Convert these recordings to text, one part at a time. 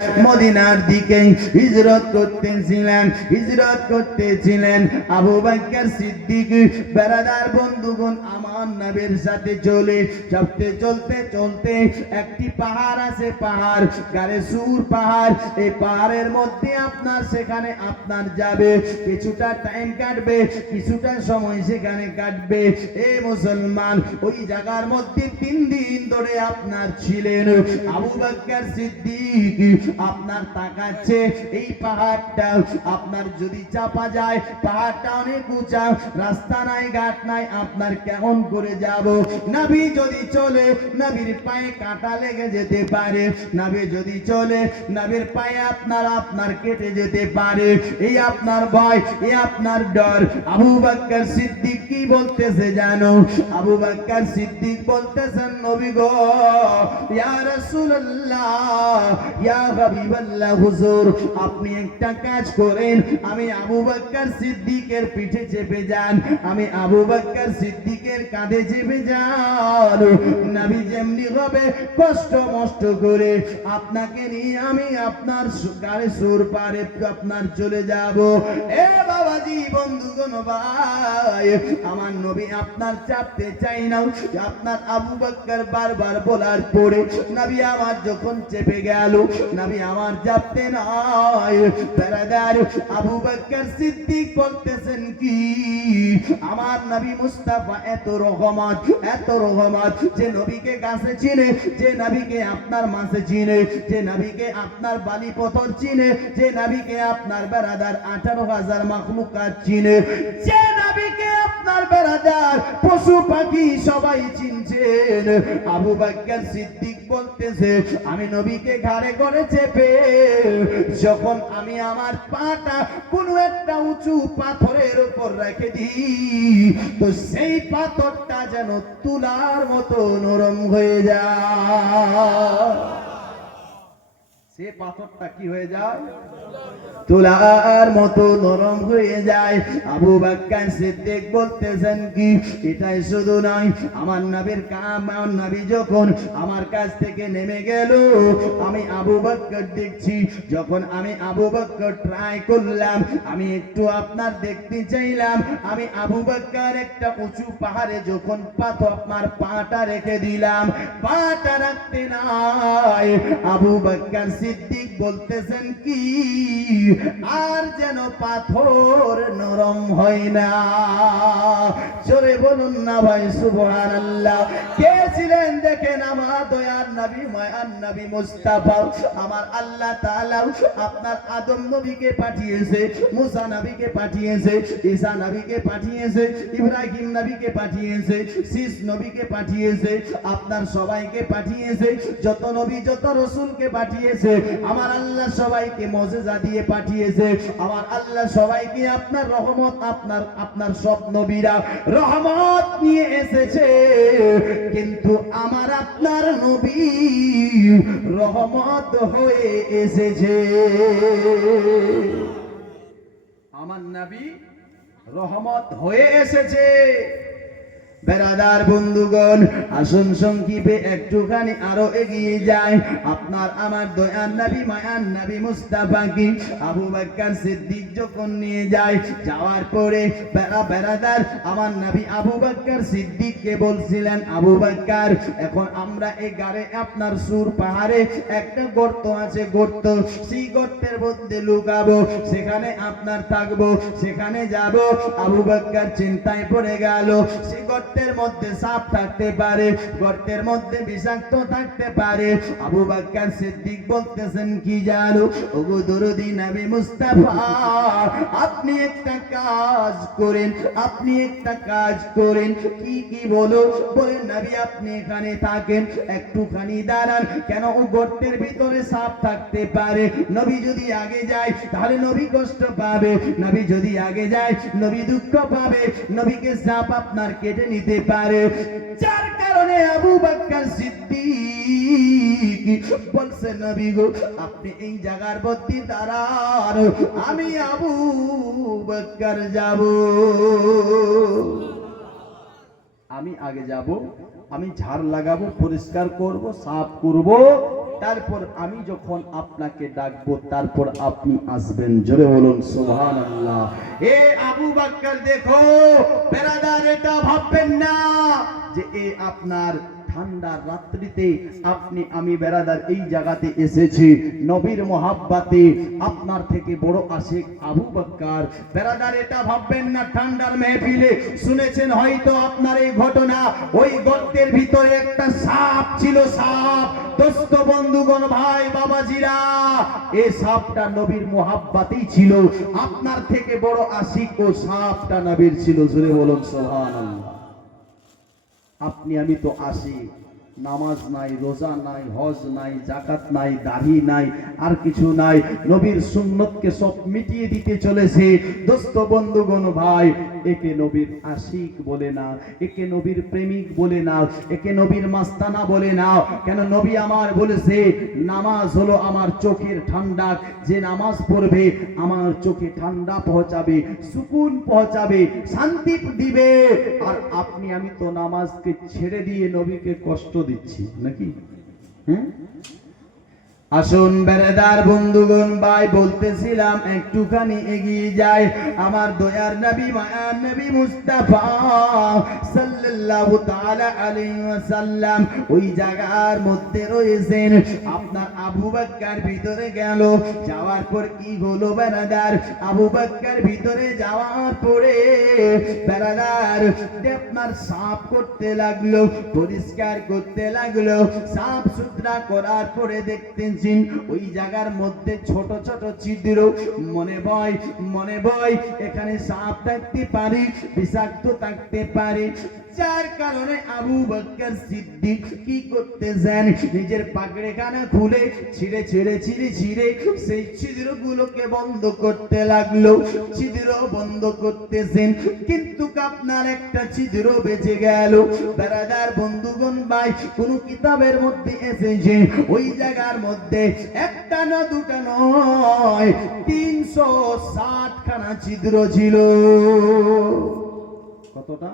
মদিনার দিকে হিজরত করতেছিলেন আবু বকর সিদ্দিক। বেরাদার বন্ধুগণ, আমার নবীর সাথে চলতে একটি পাহাড় আছে, পাহাড় গারে সুর পাহাড়। এই পাহাড়ের মধ্যে সেখানে আপনার যাবে, কিছুটা টাইম কাটবে, কিছুটা সময় সেখানে কাটবে। এই মুসলমান, ওই জায়গার মধ্যে 3 দিন ধরে আপনার ছিলেন আবু বকর সিদ্দিক। আপনার তাকাচ্ছে এই পাহাড়টা, আপনার যদি চাপা যায়, পাহাড়টা অনেক উঁচা, রাস্তা নাই, ঘাট নাই, আপনার কেমন করে যাব? নবী যদি চলে, নবীর পায়ে কাঁটা লেগে যেতে পারে। নবী যদি চলে, নবীর পায়ে আপনার কেটে যেতে পারে। এই আপনার ভয়, এই আপনার ডর। আবু বকর সিদ্দিক কি বলতেছে জানো? আবু বকর সিদ্দিক বলতেছেন, নবী গো, ইয়া রাসূলুল্লাহ, ইয়া হাবিবাল্লাহ, হুজুর, আপনি একটা কাজ করেন, আমি আবু বকর সিদ্দিকের পিঠে চেপে যান, আমি আবু বকর সিদ্দিকের কাঁধে চেপে যান। নবী যেমনি হবে কষ্ট মষ্ট করে আপনাকে নিয়ে আমি আপনার গাড়ি সুর পারে আপনার চলে যাব। এ বাবাজি, বন্ধুগণ, ভাই, আমার নবী আপনার চাপতে চাই না। আপনার আবু বকর বারবার বলার পরে নবী আমার যখন চেপে গেল, নবী আমার চাপতে নাই। বেরাদার, আবু বকর সিদ্দিক বলতেছেন কি, আমার নবী মুস্তাফা এত রহমত যে নবীকে কাছে চিনে, যে নবীকে আপনার মাঝে চিনে, যে নবীকে আপনার বালি পথর চিনে, যে নবীকে আপনার বেরাদার 18,000 মাখলুকাত চিনে, যে নবীকে আপনার বেরাদার পশু পাখি সবাই চিনছেন। আবু বকর সিদ্দিক বলতেছে, আমি নবীকে ঘাড়ে করে চেপে যখন আমি আমার পাটা কোনো একটা উঁচু পাথরের উপর রেখে দিই, তো সেই পাথরটা যেন তুলার মতো নরম হয়ে যায়। সে পাথরটা কি হয়ে যায়? তুলার মতো নরম হয়ে যায়। আবু বকর সিদ্দিক বলতেছেন কি, এটাই শুধু নয়, আমার নবী যখন আমার কাছ থেকে নেমে গেল, আমি আবু বকর দেখছি, যখন আমি আবু বকর ট্রাই করলাম, আমি একটু আপনার দেখতে চাইলাম, আমি আবু বকর একটা উঁচু পাহাড়ে যখন আপনার পাটা রেখে দিলাম, পাটা রাখতে নাই, আবু বকর সিদ্দিক বলতেছেন কি, আর যেন পাথর নরম হয় না। জোরে বলুন না ভাই, সুবহানাল্লাহ। কে ছিলেন দেখেন, আমার দয়ার নবী, মায়ার নবী মুস্তাফা। আমার আল্লাহ তাআলা আপনার আদম নবীকে পাঠিয়েছে, মুসা নবীকে পাঠিয়েছে, ঈসা নবীকে পাঠিয়েছে, ইব্রাহিম নবীকে পাঠিয়েছে, শীষ নবীকে পাঠিয়েছে, আপনার সবাইকে পাঠিয়েছে। যত নবী, যত রাসূলকে পাঠিয়েছে, আমার আল্লাহ সবাইকে মুজিজা দিয়ে পাঠিয়েছে। আমার আল্লাহ সবাইকে আপনার রহমত, আপনার সব নবীরা রহমত নিয়ে এসেছে, কিন্তু আমার আপনার নবী রহমত হয়ে এসেছে। আমার নবী রহমত হয়ে এসেছে। বেরাদার বন্ধুগণ, আসুন সংক্ষেপে একটুখানি আরো এগিয়ে যায়। আপনার আমার দয়ার নবী, মায়ার নবী মুস্তাফা কি আবু বকর সিদ্দিক যখন নিয়ে যায়, যাওয়ার পরে বেরাদার আমার নবী আবু বকর সিদ্দিককে বলছিলেন, আবু বকর, এখন আমরা এই গাড়ে আপনার সুর পাহাড়ে একটা গর্ত আছে, গর্ত, সেই গর্তের মধ্যে লুকাবো, সেখানে আপনার থাকবো, সেখানে যাব। আবু বকর চিন্তায় পড়ে গেল, সেই গর্তের মধ্যে সাপ থাকতে পারে, গর্তের মধ্যে বিষাক্ত থাকতে পারে। আবু বকর সিদ্দিক বলতেছেন কি জানো, ওগো দরদি নবী মুস্তাফা, আপনি একটা কাজ করেন, আপনি একটা কাজ করেন। কি বলো? বলে, নবী আপনি এখানে থাকেন, একটুখানি দাঁড়ান, কেন ও গর্তের ভিতরে সাপ থাকতে পারে, নবী যদি আগে যায় তাহলে নবী কষ্ট পাবে, নবী যদি আগে যায় নবী দুঃখ পাবে, নবীকে সাপ আপনার কেটে নিতে পারে। যার কারণে আবু বকর সিদ্দিক বলছে, নবী গো, আপনি এই জায়গার মধ্যে দাঁড়ান, আমি আবু বকর যাব, আমি আগে যাব, আমি ঝাড় লাগাবো, পরিষ্কার করব, সাফ করব, তারপর আমি যখন আপনাকে ডাকবো তারপর আপনি আসবেন। জোরে বলুন সুবহানাল্লাহ। এ আবু বকর দেখো বেরাদার, এটা ভাববেন না যে এ আপনার ঠান্ডার রাত্রিতে আপনি আমি বেরাদার এই জায়গাতে এসেছি নবীর মোহাব্বতে, আপনার থেকে বড় আশিক আবু বকর। বেরাদার এটা ভাববেন না ঠান্ডার মেহফিলে শুনেছেন হয়তো আপনার এই ঘটনা, ওই গর্তের ভিতরে একটা সাপ ছিল, সাপ। দোস্ত বন্ধুগণ, ভাই বাবাজিরা, এই সাপটা নবীর মোহাব্বতেই ছিল, আপনার থেকে বড় আশিক ও সাপটা নবীর ছিল। জোরে বলুন সুবহানাল্লাহ। আপনি আমি তো আসি, নামাজ নাই, রোজা নাই, হজ নাই, জাকাত নাই, দাড়ি নাই, আর কিছু নাই, নবীর সুন্নতকে সব মিটিয়ে দিতে চলেছে। দোস্ত বন্ধুগণ, ভাই, একে নবীর আশিক বলে না, একে নবীর প্রেমিক বলে না, একে নবীর মাস্তানা বলে না। কেন? নবী আমার বলেছে নামাজ হলো আমার চোখের ঠান্ডা, যে নামাজ পড়বে আমার চোখে ঠান্ডা পৌঁছাবে, সুকুন পৌঁছাবে, শান্তি দিবে। আর আপনি আমি তো নামাজকে ছেড়ে দিয়ে নবীকে কষ্ট দিচ্ছি নাকি? আসুন বেরেদার বন্ধুগণ, ভাই বলতেছিলাম একটুখানি এগিয়ে যায়। আমার দয়ার নবী, মায়ার নবী মুস্তাফা সাল্লাল্লাহু তাআলা আলাইহি ওয়াসাল্লাম ওই জায়গার মধ্যে রয়েছেন। আপনার আবু বকর ভিতরে গেল, যাওয়ার পর কি হলো বেরাদার? আবু বকর ভিতরে যাওয়ার পরে বেরাদার আপনার সাফ করতে লাগলো, পরিষ্কার করতে লাগলো। সাফ সুতরা করার পরে দেখতেন ওই জায়গার মধ্যে ছোট ছোট ছিদ্র। মনে ভয় এখানে সাপ থাকতে পারে, বিষাক্ত থাকতে পারে। যার কারণে আবু বকর সিদ্দিক কি করতেছেন? নিজের পাগড়িখানা খুলে ছিঁড়ে সেই ছিদ্রগুলোকে বন্ধ করতে লাগলো। ছিদ্র বন্ধ করতেছেন, কিন্তু আপনার একটা ছিদ্র বেঁচে গেল। বেরাদার বন্ধুগণ, ভাই, কোন কিতাবের মধ্যে এসেছে ওই জায়গার মধ্যে একটা না দুটা নয়, 360 খানা ছিদ্র ছিল। কতটা?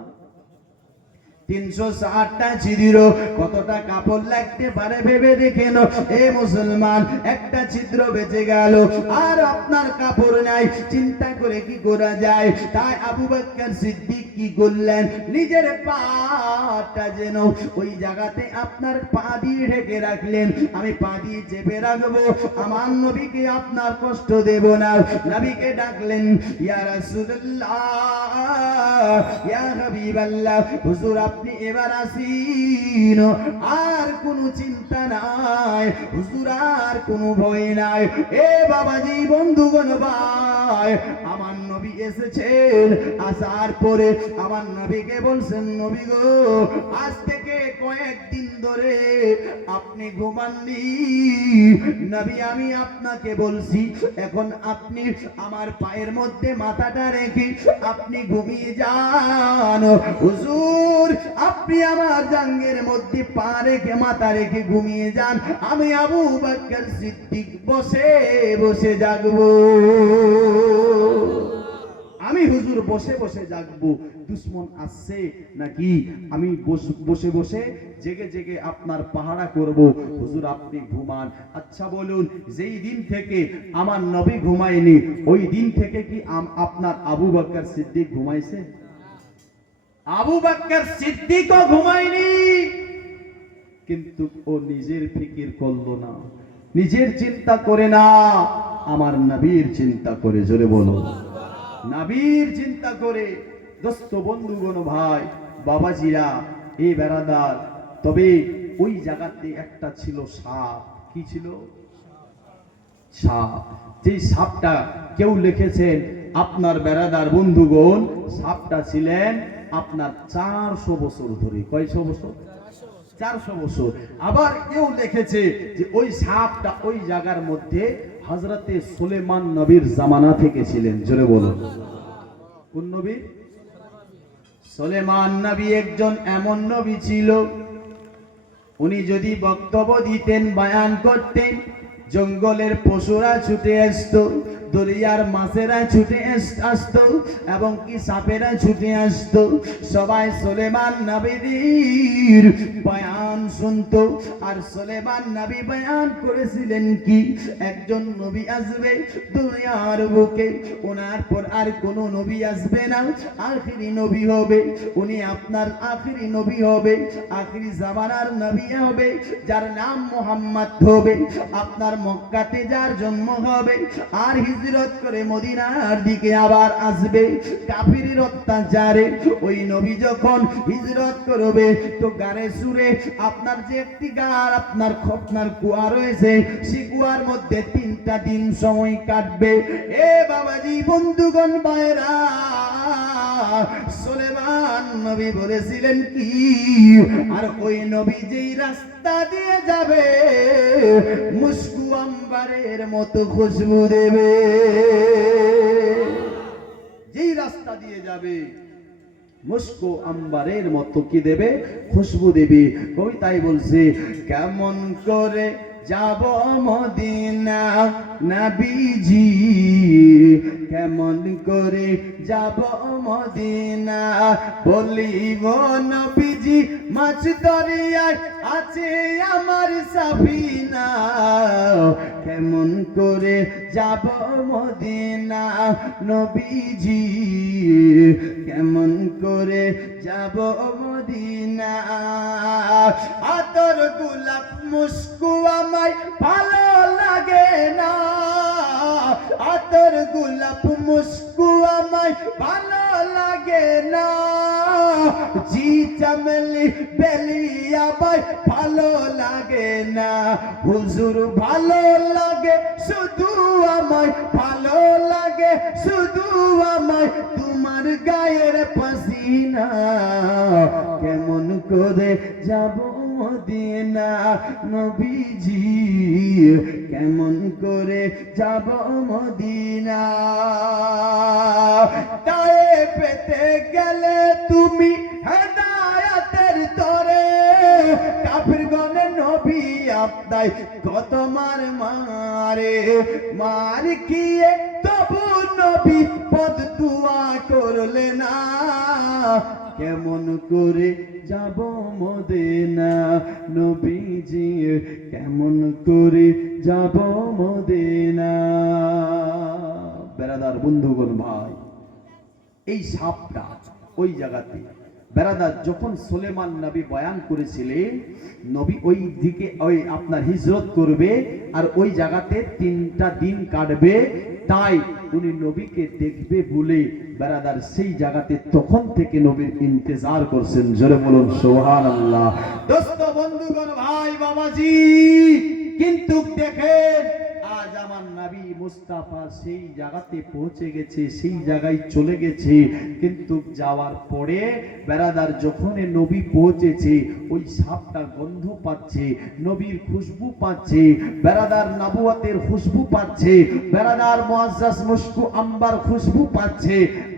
360টা ছিদ্র। কতটা কাপড় লাগতে পারে ভেবে দেখেন। এ মুসলমান, একটা ছিদ্র বেঁচে গেল আর আপনার কাপড় নাই, চিন্তা করে কি করা যায়? তাই আবু বকর সিদ্দিক কি করলেন? নিজের পাটা যেন ওই জায়গাতে আপনার পা দিয়ে ঢেকে রাখলেন। আমি পা দিয়ে চেপে রাখবো, আমার নবীকে আপনার কষ্ট দেব না। নবীকে ডাকলেন, ইয়া রাসূলুল্লাহ, ইয়া হাবিবাল্লাহ, হুজুর আপনি এবার আসিন, আর কোনো চিন্তা নাই হুজুর, আর কোনো ভয় নাই। এ বাবাজি, বন্ধুগণ, ভাই, আমার নবী এসেছেন। আসার পরে আমার নবীকে বলছেন, নবী গো, আজ থেকে কয়েকদিন ধরে আপনি ঘুমাননি। নবী, আমি আপনাকে বলছি, এখন আপনি আমার পায়ের মধ্যে মাথাটা রেখে আপনি ঘুমিয়ে যান। হুজুর, আপনি আমার জাঙ্গের মধ্যে পা রেখে মাথা রেখে ঘুমিয়ে যান, আমি আবু বকর সিদ্দিক বসে বসে জাগবো। আমি হুজুর বসে বসে জাগবো। দুশ্মন আসছে নাকি? আমি বসে বসে জেগে জেগে আপনার পাহারা করব। হুজুর আপনি ঘুমান। আচ্ছা বলুন, যেই দিন থেকে আমার নবী ঘুমায়নি ওই দিন থেকে কি আপনার আবু বকর সিদ্দিক ঘুমাইছে? আবু বকর সিদ্দিকও ঘুমায়নি, কিন্তু ও নিজের ফিকির করলো না, নিজের চিন্তা করে না, আমার নবীর চিন্তা করে। জোরে বলো, নবীর চিন্তা করে। দোস্ত বন্ধুগণ, ভাই বাবাজিরা, এই বেরাদার, তবে ওই জায়গাতে একটা ছিল সাপ। কি ছিল? সাপ। যেই সাপটা কেউ লিখেছেন আপনার বেরাদার বন্ধুগণ, সাপটা ছিলেন আপনার 400 বছর ধরে। কয়শো বছর? 400 বছর। আবার কেউ লিখেছে যে ওই সাপটা ওই জায়গার মধ্যে হযরতে সুলেমান নবীর জামানা থেকে ছিলেন। জোরে বলুন, কোন নবী? সুলেমান নবী একজন এমন নবী ছিল, উনি যদি বক্তব্য দিতেন, বয়ান করতেন, জঙ্গলের পশুরা ছুটে আসতো, দরিয়ার মাছেরা ছুটে আসতো এবং কি সাপেরা ছুটে আসতো, সবাই সুলেমান নবীর বয়ান শুনতো। আর সুলেমান নবী বয়ান করেছিলেন কি, একজন নবী আসবে দুনিয়ার বুকে, ওনার পর আর কোন নবী আসবে না, আখিরি নবী হবে উনি, আপনার আখিরি নবী হবে, আখিরি জামানার নবী হবে, যার নাম মুহাম্মদ হবে। আপনার মক্কাতে যার জন্ম হবে আর হিজরত করে মদিনার দিকে আবার আসবে কাফিরের অত্যাচারে। ওই নবী যখন হিজরত করবে তো গারে সুরে আপনার যে একটি গার আপনার কুয়া রয়েছে, সেই কুয়ার মধ্যে 3টা দিন সময় কাটবে। এ বাবাজি, বন্ধুগণ, ভাইরা, সুলেমান নবী বলেছিলেন কি, আর ওই নবী যেই রাস্তা দিয়ে যাবে মুস্কু আম্বারের মতো খুশবু দেবে। যেই রাস্তা দিয়ে যাবে মুস্কো আম্বারের মতো কি দেবে, খুশবু দেবে। কবিতায় বলছে, কেমন করে যাব মদিনা নবীজি, কেমন করে যাব মদিনা, বলিব নবীজি মাছ দরিয়ায় আছে আমার সাফিনা, কেমন করে যাব মদিনা নবীজি, কেমন করে যাব মদিনা, আতর গোলাপ মুস্কু আমায় ভালো লাগে না, আতর গোলাপ মুস্কু আমায় ভালো লাগে না, জি চামেলি বেলি আমায় ভালো লাগে না, হুজুর ভালো লাগে শুধু আমায়, ভালো লাগে শুধু আমায় তোমার গায়ের পাসিনা, কেমন করে যাব মদিনা নবীজি, কেমন করে যাব মদিনা, তায়ে পেতে গেলে তুমি হেদায়াতের তরে, কাফিরগণের নবী আপনাই কত মারে, মার কিয়ে তবু নবী পদ দুয়া করলে না, কেমন করে যাব মদিনা নবীজি, কেমন করে যাব মদিনা। বেরাদার, বন্ধুগণ, ভাই, এই সাপটা ওই জায়গাতে বেরাদার যখন সুলেমান নবী বয়ান করেছিলেন, নবী ওই দিকে ওই আপনার হিজরত করবে আর ওই জায়গাতে 3টা দিন কাটবে, তাই উনি নবীকে দেখবে বলে বেরাদার সেই জায়গাতে তখন থেকে নবীর ইন্তজার করছেন। জোরে বলুন সুবহানাল্লাহ। দোস্ত, বন্ধুগণ, ভাই, বাবাজি, কিন্তু দেখেন আজ আমার নবী মুস্তাফা সেই জায়গাতে পৌঁছে গেছে, সেই জায়গায় চলে গেছে, কিন্তু যাওয়ার পরে বেরাদার যখন নবী পৌঁছেছে ওই সাপটা গন্ধ পাচ্ছে, নবীর খুশবু পাচ্ছে, বেরাদার নবুয়তের খুশবু পাচ্ছে, বেরাদার মুআজ্জাজ মুস্কু আম্বার খুশবু পাচ্ছে।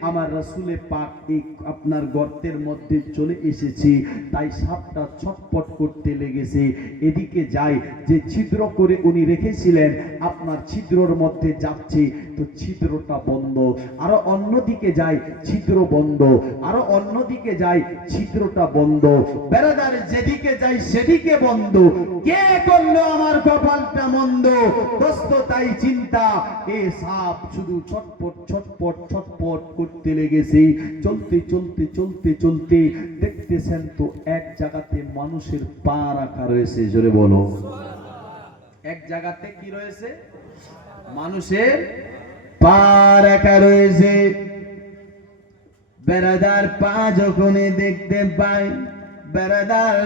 আমার রাসূলে পাক এই আপনার গর্তের মধ্যে চলে এসেছে, তাই সাপটা ছটপট করতে লেগেছে। এদিকে যায় যে ছিদ্র করে উনি রেখেছিলেন, আপনার ছিদ্রর মধ্যে যাচ্ছে তো ছিদ্রটা বন্ধ, আরো অন্যদিকে যায় ছিদ্র বন্ধ, আরো অন্যদিকে যায় ছিদ্রটা বন্ধ, বেরাদার যেদিকে যায় সেদিকে বন্ধ, কে করলো আমার কপালটা মন্দ। দোস্ত, তাই চিন্তা, এ সাপ শুধু ছটপট ছটপট ছটপট করতে লেগেছে। চলতে চলতে চলতে চলতে দেখতেছেন তো এক জায়গাতে মানুষের পা রাখা রয়েছে। জোরে বলো, এক জায়গাতে কি রয়েছে? মানুষের পা রাখা রয়েছে। বেরাদার পা যখন দেখতে পাই, বেরাদার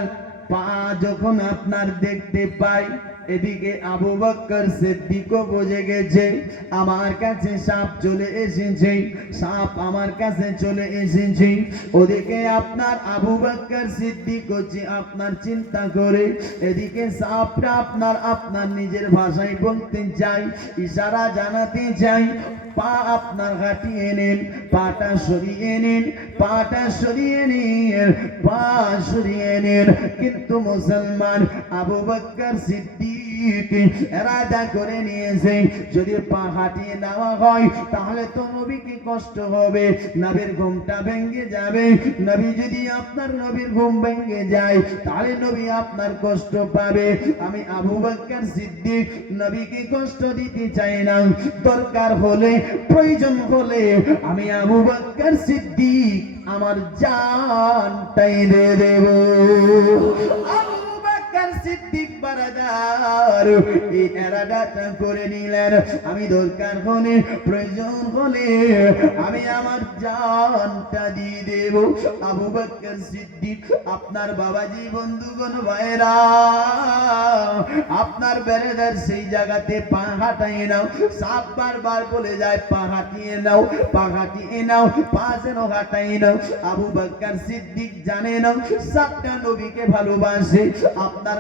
পা যখন আপনার দেখতে পাই, এদিকে আবু বকর সিদ্দিকও বুঝে গেছে আমার কাছে সাপ চলে এসেছে, সাপ আমার কাছে চলে এসেছে। ওদিকে আপনার আবু বকর সিদ্দিক হচ্ছে আপনার চিন্তা করে, এদিকে সাপটা আপনার নিজের ভাষায় বলতে চাই, ইশারা জানাতে চাই, পা আপনার ঘাটিয়ে নেন, পাটা সরিয়ে নেন, পাটা সরিয়ে নেন, পা সরিয়ে নেন। কিন্তু মুসলমান আবু বকর সিদ্দিক সিদ্দিক এরাদা করে নিয়েছে যদি পা হাঁটিয়ে নেওয়া হয় তাহলে তো নবীকে কষ্ট হবে, নবীর ঘুমটা ভেঙে যাবে। নবী যদি আপনার নবীর ঘুম ভেঙে যায় তাহলে নবী আপনার কষ্ট পাবে। আমি আবু বকর সিদ্দিক নবীকে কষ্ট দিতে চাই না, দরকার হলে প্রয়োজন হলে আমি আবু বকর সিদ্দিক আমার জানটাই দিয়ে দেব। আবু বকর সিদ্দিক বারাদার এই এরাদাটা করে নিলেন, আমি দরকার হলে প্রয়োজন হলে আমি আমার জানটা দিয়ে দেব। আবু বকর সিদ্দিক আপনার বাবাজি বন্ধুগণ ভাইরা আপনার বেরেদার সেই জায়গাতে পা হাঁটাইয়ে নাও, সাপ বারবার বলে যায় পা হাঁটিয়ে নাও, পা হাঁটিয়ে নাও, পা যেন হাঁটাই নাও। আবু বকর সিদ্দিক জানে না সাপটা নবীকে ভালোবাসে, আপনার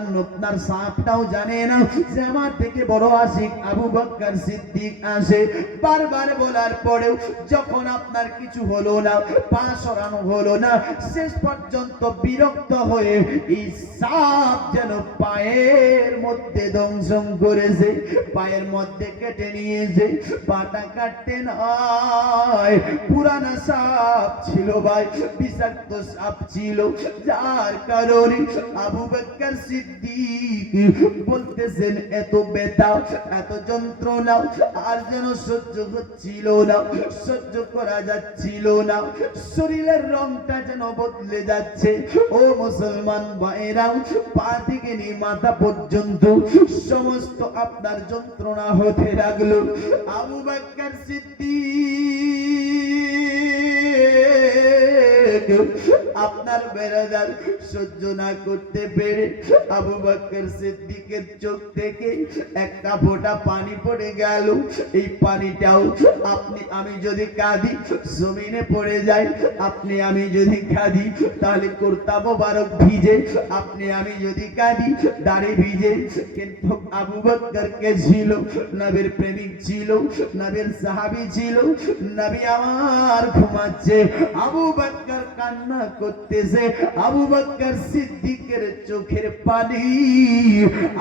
সাপটাও জানে না যে আমার থেকে বড় আশিক আবু বকর সিদ্দিক আসে। বারবার বলার পরেও যখন আপনার কিছু হলো না, পা সরানো হলো না, শেষ পর্যন্ত বিরক্ত হয়ে এই সাপ যেন পায়ের মধ্যে দংশন করেছে, পায়ের মধ্যে কেটে নিয়েছে। পাটা কাটতে নয়, পুরানা সাপ ছিল ভাই, বিষাক্ত সাপ ছিল, যার কারণে আবু বকর সিদ্দিক বলতেছেন এত ব্যথা এত যন্ত্রণা আর যেন সহ্য হচ্ছিল না, সহ্য করা যাচ্ছিল না, শরীরের রংটা যেন বদলে যাচ্ছে। ও মুসলমান ভাইরাও, পা থেকে নিয়ে মাথা পর্যন্ত সমস্ত আপনার যন্ত্রণা হতে লাগলো। আবু বকর সিদ্দিক আপনার বেরাদার সহ্য না করতে পেরে আবু বকর সিদ্দিকের চোখ থেকে একটা ফোঁটা পানি পড়ে গেল। এই পানিটাও আপনি আমি যদি কাঁদি জমিনে পড়ে যায়, আপনি আমি যদি কাঁদি তাহলে কুর্তা মোবারক ভিজে, আপনি আমি যদি কাঁদি দাড়ি ভিজে। কিন্তু আবু বকর কে ছিল? নবীর প্রেমিক ছিল, নবীর সাহাবী ছিল। নবী আমার ঘুমাচ্ছে, আবু বকর কান্না করতেছে, আবু বকর সিদ্দিকের চোখের পানি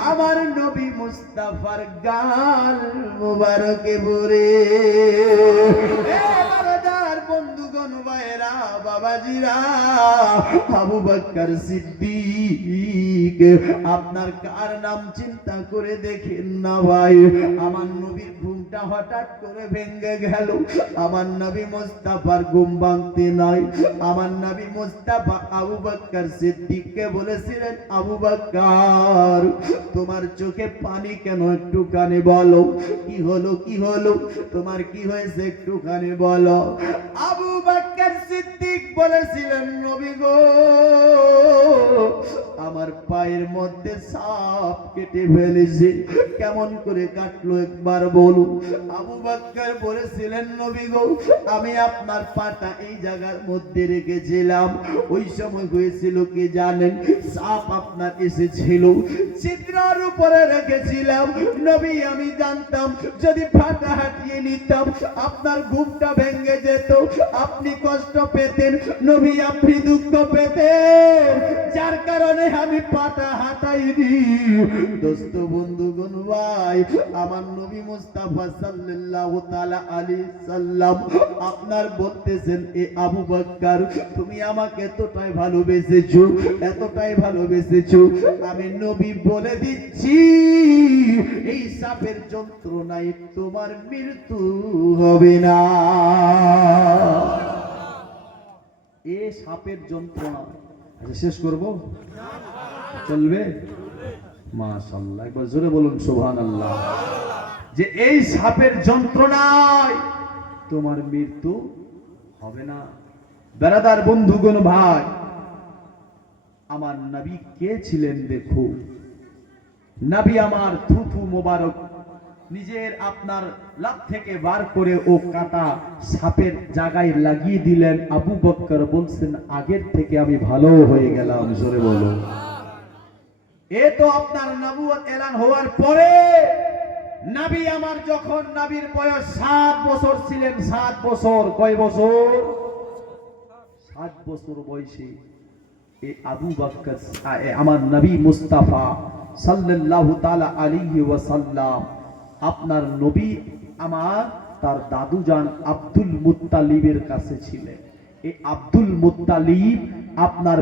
আমার নবী মুস্তাফার গাল মোবারকে পড়ে। বন্ধুগণ ভাইরা বাবাজিরা, আবু বকর সিদ্দিক আপনার কার নাম চিন্তা করে দেখেন না ভাই। আমার নবীর ঘুমটা হঠাৎ করে ভেঙে গেল, আমার নবী মুস্তাফার ঘুম ভাঙতে নাই। আমার নবী মুস্তাফা আবু বকর সিদ্দিককে বলেছিলেন, আবু বকর তোমার চোখে পানি কেন, একটুখানি বলো কি হলো, কি হলো, তোমার কি হয়েছে একটুখানি বলো। আবু বকর সিদ্দিক বলেছিলেন, নবী গো আমার পায়ের মধ্যে সাপ কেটে ফেলেছে। কেমন করে কাটলো একবার বলুন। আবু বকর বলেছিলেন, নবী গো আমি আপনার পাটা এই জায়গার মধ্যে রেখেছিলাম, ওই সময় হয়েছিল কি জানেন, সাপ আপনার এসেছিল, ছিদ্রের উপরে রেখেছিলাম। নবী আমি জানতাম যদি পাটা হাঁটিয়ে নিতাম আপনার ঘুমটা ভেঙে যেত, আপনি কষ্ট পেতেন, নবী আপনি দুঃখ পেতেন, যার কারণে আমি পাটা হাঁটাইনি। দোস্ত বন্ধুগণ ভাই, আমার নবী মুস্তাফা সাল্লাল্লাহু তাআলা আলাইহি সাল্লাম আপনার বলতেছেন, এ আবু বকর তুমি আমাকে এতটাই ভালোবেসেছো, এতটাই ভালোবেসেছো, আমি নবী বলে দিচ্ছি এই সাপের যন্ত্রণায় তোমার মৃত্যু হবে না। এ সাপের যন্ত্রণা শেষ করব, চলবে? মাশাআল্লাহ, একবার জোরে বলুন সুবহানাল্লাহ। যে এই সাপের যন্ত্রণায় তোমার মৃত্যু হবে না। বেরাদার বন্ধুগণ ভাই, আমার নবী কে ছিলেন দেখো। নবী আমার থুথু মোবারক নিজের আপনার লাভ থেকে বার করে ও কাটা সাপের জায়গায় লাগিয়ে দিলেন। আবু বকর বলছেন, আগের থেকে আমি ভালো হয়ে গেলাম। জোরে বলো। এ তো আপনার নবুয়ত এলান হওয়ার পরে, নবী আমার যখন নবীর বয়স 7 বছর ছিলেন, 7 বছর, কয় বছর? 7 বছর বয়সে এই আবু বকর আমার নবী মুস্তাফা সাল্লাল্লাহু তাআলা আলাইহি ওয়াসাল্লাম, আপনার নবী আমার তার দাদুজান আব্দুল মুত্তালিবের কাছে ছিলেন। এই আব্দুল মুত্তালিব আপনার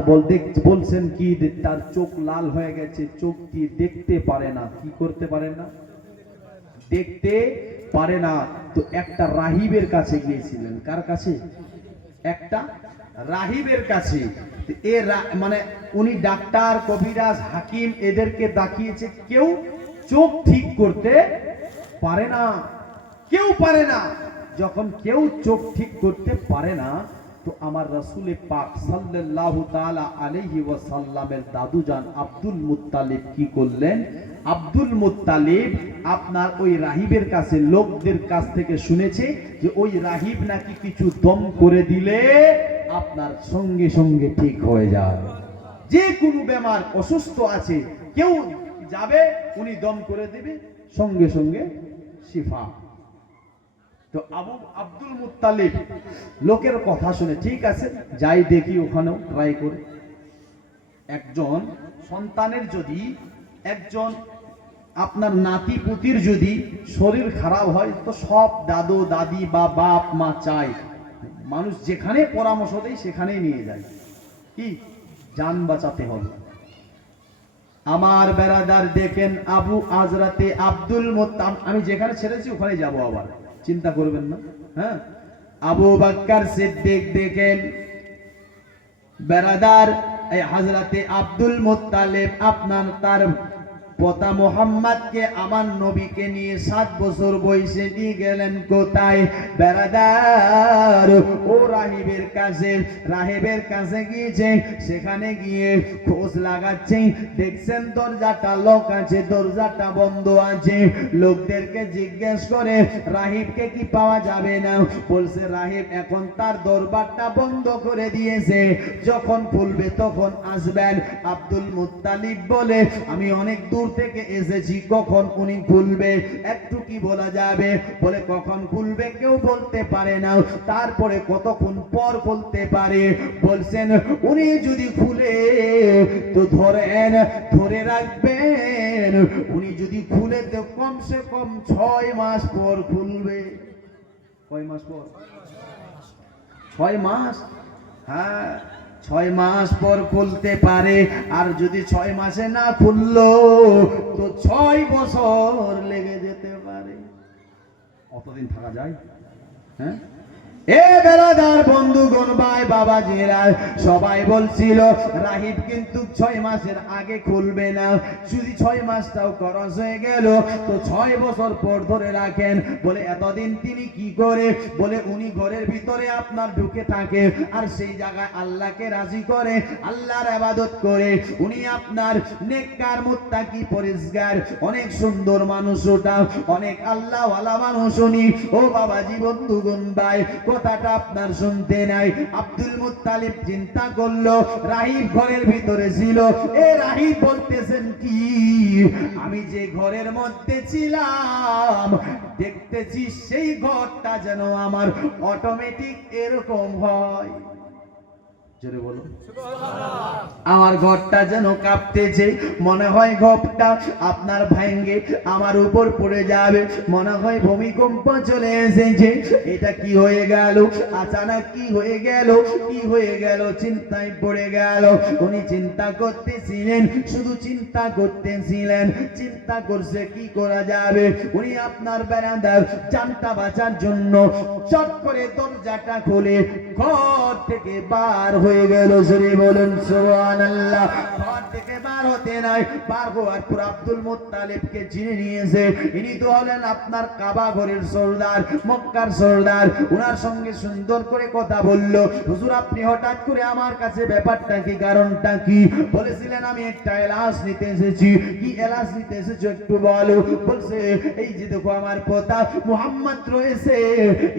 বলছেন কি তার চোখ লাল হয়ে গেছে, চোখ দিয়ে দেখতে পারে না। কি করতে পারে না? দেখতে পারে না। তো একটা রাহিবের কাছে গিয়েছিলেন। কার কাছে? একটা রাহিবের কাছে। মানে উনি ডাক্তার, কবিরাজ, হাকিম এদেরকে দেখিয়েছে, কেউ চোখ ঠিক করতে পারে না, কেউ পারে না। যখন কেউ চোখ ঠিক করতে পারে না, তো আমার রাসূল পাক সাল্লাল্লাহু তাআলা আলাইহি ওয়াসাল্লামের দাদুজান আব্দুল মুত্তালিব কি করলেন? আব্দুল মুত্তালিব আপনার ওই রাহিবের কাছে, লোকদের কাছ থেকে শুনেছে যে ওই রাহিব নাকি কিছু দম করে দিলে আপনার সঙ্গে সঙ্গে ঠিক হয়ে যায়। যে কোনো বেমার, অসুস্থ আছে, কেউ যাবে, উনি দম করে দেবে, সঙ্গে সঙ্গে শিফা। তো আব্দুল মুত্তালিব লোকের কথা শুনে ঠিক আছে যাই দেখি ওখানেও ট্রাই করে। একজন সন্তানের যদি, একজন আপনার নাতি পুতির যদি শরীর খারাপ হয়, তো সব দাদু দাদি বা বাপ মা চায় মানুষ যেখানে পরামর্শ দেয় সেখানেই নিয়ে যায়, কি জান বাঁচাতে হবে। আমার বেরাদার দেখেন আবু আজরাতে আব্দুল মুত্তালিব, আমি যেখানে ছেড়েছি ওখানে যাব, আবার চিন্তা করবেন না। হ্যাঁ, আবু বকর সিদ্দিক দেখেন বেরাদার এই হযরতে আব্দুল মুত্তালিব আপনার তার পোতা মুহাম্মদকে, আমার নবীকে নিয়ে 7 বছর বয়সে নিয়ে গেলেন কোথায়? বেরাদার ও রাহিবের কাছে। রাহিবের কাছে গিয়েছে, সেখানে গিয়ে খোঁজ লাগাচ্ছে, দেখছেন দরজাটা লক আছে, দরজাটা বন্ধ আছে। লোকদেরকে জিজ্ঞেস করে রাহিবকে কি পাওয়া যাবে না? বলছে রাহিব এখন তার দরবারটা বন্ধ করে দিয়েছে, যখন খুলবে তখন আসবেন। আব্দুল মুত্তালিব বলে আমি অনেক দূর থেকে এসেছি, কখন উনি খুলবে একটু কি বলা যাবে? বলে কখন খুলবে কেউ বলতে পারে না, তারপরে কতক্ষণ পর খুলতে পারে। বলছেন উনি যদি খুলে তো ধরে রাখবেন, উনি যদি খুলে তো কমসে কম 6 মাস পর খুলবে। কয় মাস পর? 6 মাস। হ্যাঁ, 6 মাস পর খুলতে পারে। আর যদি 6 মাসে না খুললো তো 6 বছর লেগে যেতে পারে। অতদিন থাকা যায়? হ্যাঁ, এ বেরাদার বন্ধুগণ, ভাই বাবাজিরা, সবাই বলছিল রাহিব কিন্তু 6 মাসের আগে খুলবে না। যদি 6 মাসটাও খরচ হয়ে গেল তো 6 বছর পর ধরে রাখেন। বলে এতদিন তিনি কি করে? বলে উনি ঘরের ভিতরে আপনার ঢুকে থাকে, আর সেই জায়গায় আল্লাহকে রাজি করে, আল্লাহর ইবাদত করে। উনি আপনার নেককার, মুত্তাকি, পরিষ্কার, অনেক সুন্দর মানুষ, ওটা অনেক আল্লাহওয়ালা মানুষ উনি। ও বাবাজি, বন্ধুগণ, ভাই, কথাটা আপনার শুনতে নাই। আব্দুল মুত্তালিব চিন্তা করলো রাহিব ঘরের ভিতরে ছিল। এ রাহিব বলতেছেন কি, আমি যে ঘরের মধ্যে ছিলাম দেখতেছি সেই ঘরটা যেন আমার অটোমেটিক এরকম হয়। জোরে বলো সুবহানাল্লাহ। আমার ঘরটা যেন কাঁপতেছে, মনে হয় ঘরটা আপনার ভাঙ্গে আমার উপর পড়ে যাবে, মনে হয় ভূমিকম্প চলে এসেছে। এটা কি হয়ে গেল? আচানক কি হয়ে গেল? কি হয়ে গেল? চিন্তায় পড়ে গেল। উনি চিন্তা করতেছিলেন, শুধু চিন্তা করতেছিলেন, চিন্তা করছে কি করা যাবে। উনি আপনার বেরাদার জানটা বাঁচার জন্য চট করে দরজাটা খুলে ঘর থেকে বার হয়ে গেল। সরি বলেন সুবহানাল্লাহ। ঘর থেকে বার হতে নাই, বার হওয়ার পর আব্দুল মুত্তালিবকে চিনে নিয়েছে। ইনি তো হলেন আপনার কাবা ঘরের সরদার, মক্কার সরদার। ওনার সঙ্গে সুন্দর করে কথা বলল। হুজুর আপনি হঠাৎ করে আমার কাছে, ব্যাপারটা কি, কারণটা কি? বলেছিলেন আমি একটা এলাচ নিতে এসেছি। কি এলাচ নিতে এসেছো একটু বলো। বলছে এই যে দেখো আমার পোতা মুহাম্মদ রয়েছে,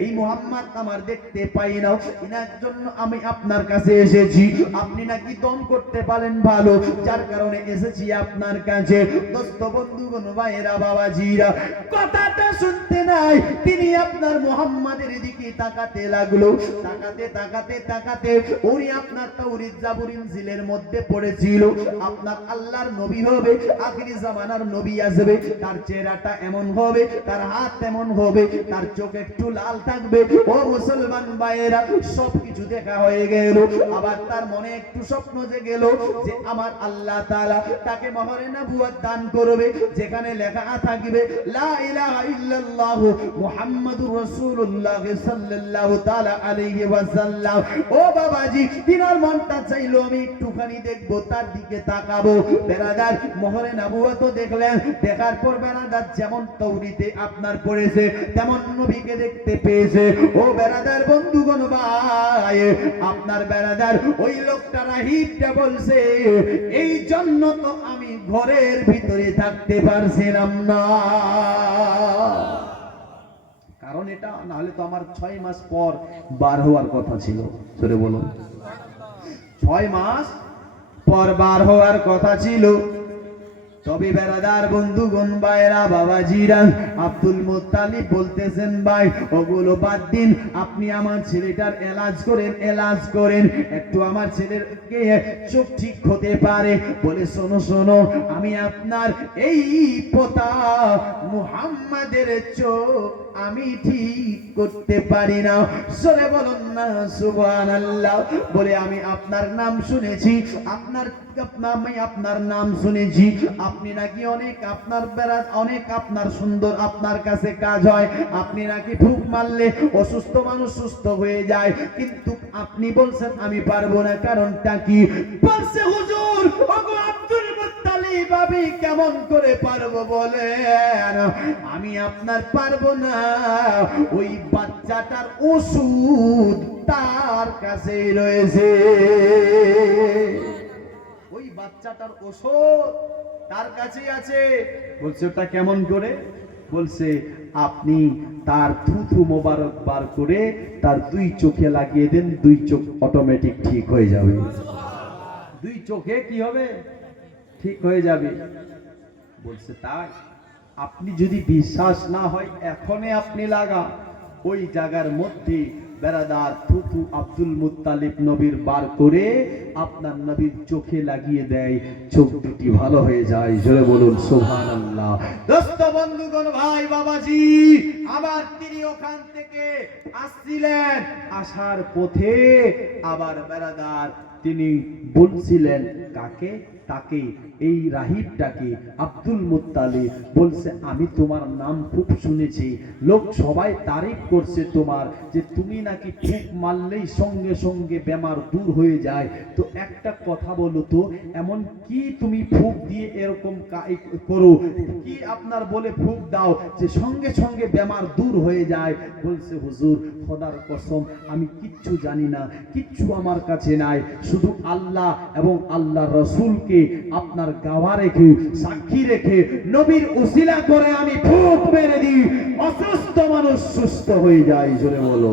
এই মুহাম্মদ আমার দেখতে পাই না, এনার জন্য আমি আপনার কাছে এসেছি। আপনি নাকি দম করতে পারেন ভালো, যার কারণে এসেছি আপনার কাছে। দোস্ত, বন্ধুগণ, ভাইয়েরা, বাবাজিরা, কথাটা শুনতে না নাই, তিনি আপনার মুহাম্মাদের দিকে তাকাতে লাগলো। তাকাতে তাকাতে তাকাতে উনি আপনার তাওরীত জাবুর ইনজিলের মধ্যে পড়েছিল আপনার আল্লাহর নবী হবে, আখিরি জামানার নবী আসবে, তার চেহারাটা এমন হবে, তার হাত এমন হবে, তার চোখ একটু লাল থাকবে। ও মুসলমান ভাইয়েরা, সবকিছু দেখা হয়ে গেল। আবার তার মনে একটু স্বপ্ন জেগেল যে আমার আল্লাহ তাআলা তাকে মোহরে নবুয়ত দান করবে, যেখানে লেখা থাকবে লা ইলাহা ইল্লাল্লাহু মুহাম্মাদুর রাসূলুল্লাহ সাল্লাল্লাহু তাআলা আলাইহি ওয়াসাল্লাম। ও বাবাজি, তিনার মনটা চাইলো আমি একটুখানি দেখবো, তার দিকে তাকাবো। বেরাদার, মোহরে নবুয়ত দেখলেন, দেখার পর বেরাদার যেমন তাওরীতে আপনার পড়েছে তেমন নবীকে দেখতে পেয়েছে। ও বেরাদার বন্ধুগণ ভাই, আপনার বেরাদার ওই লোকটা রাহিবটা বলছে, এই জন্য তো আমি ঘরের ভিতরে থাকতে পারছিলাম না, কারণ এটা না হলে তো আমার 6 মাস পর বার হওয়ার কথা ছিল। জোরে বলুন, 6 মাস পর বার হওয়ার কথা ছিল। তবে বেরাদার বন্ধুগণ ভাইরা বাবাজিরা, আব্দুল মুত্তালিব বলতেছেন, ভাই ওগুলো বাদ দিন, আপনি আমার ছেলেটার এলাজ করেন, এলাজ করেন, একটু আমার ছেলেকে চোখ ঠিক হতে পারে। বলে শোনো শোনো, আমি আপনার এই পোতা মুহাম্মাদের চোখ আমি ঠিক করতে পারি না। সরে বলুন না সুবহানাল্লাহ। বলে আমি আপনার নাম শুনেছি, আমি আপনার নাম শুনেছি, আপনি নাকি অনেক আপনার বেড়া অনেক আপনার সুন্দর, আপনার কাছে কাজ হয়, আপনি নাকি ফুক মারলে অসুস্থ মানুষ সুস্থ হয়ে যায়, কিন্তু আপনি বলছেন আমি পারবো না, কারণটা কি? বলছে হুজুর, ওগো আব্দুল মুত্তালিব, আমি কেমন করে পারবো বলেন? আমি আপনার পারবো না, ওই বাচ্চাটার ওষুধ তার কাছে রয়েছে, ওই বাচ্চাটার ওষুধ তার কাছে আছে। বলছে ওটা কেমন করে? বলছে আপনি তার থুথু মোবারক বার করে তার 2 চোখে লাগিয়ে দেন, 2 চোখ অটোমেটিক ঠিক হয়ে যাবে। 2 চোখে কি হবে? ঠিক হয়ে যাবে। বলছে তাই? আপনি যদি বিশ্বাস না হয় এখনই আপনি লাগা, ওই জায়গার মধ্যে বেরাদার থুথু আব্দুল মুত্তালিব নবীর বার করে আপনার নবীর চোখে লাগিয়ে দেয়, চোখ দুটি ভালো হয়ে যায়। জোরে বলুন সুবহানাল্লাহ। দোস্ত বন্ধুগণ ভাই বাবাজি, আবার তিনি ওখান থেকে আসছিলেন, আসার পথে আবার বেরাদার তিনি বলছিলেন কাকে? তাকে, এই রাহিবটাকে, আব্দুল মুত্তালিব। বলছে আমি তোমার নাম খুব শুনেছি, লোক সবাই তারিফ করছে তোমার, যে তুমি নাকি ফুক মারলেই সঙ্গে সঙ্গে বেমার দূর হয়ে যায়। তো একটা কথা বলো তো, এমন কি তুমি ফুক দিয়ে এরকম করো, কি আপনার বলে ফুক দাও যে সঙ্গে সঙ্গে বেমার দূর হয়ে যায়? বলছে হুজুর খোদার কসম, আমি কিচ্ছু জানি না, কিচ্ছু আমার কাছে নাই, শুধু আল্লাহ এবং আল্লাহ রসুলকে আপনার গাওয়া রেখে, সাক্ষী রেখে, নবীর উসিলা করে আমি ফুক মেরে দিই, অসুস্থ মানুষ সুস্থ হয়ে যায়। জোরে বলো,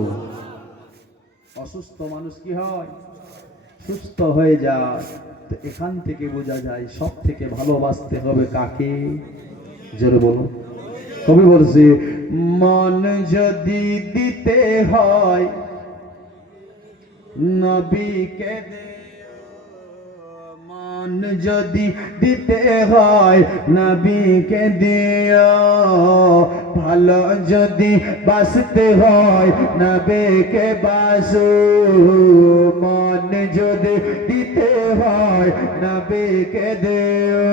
অসুস্থ মানুষ কি হয়? সুস্থ হয়ে যায়। তো এখান থেকে বোঝা যায় সব থেকে ভালোবাসতে হবে কাকে? জোরে বলো। কবি বলছে মন যদি দিতে হয় নবীকে যদি দিতে হয় নবীকে দিও, ভালো যদি বাসতে হয় নবীকে বাসো, মন যদি দিতে হয় নবীকে দিও,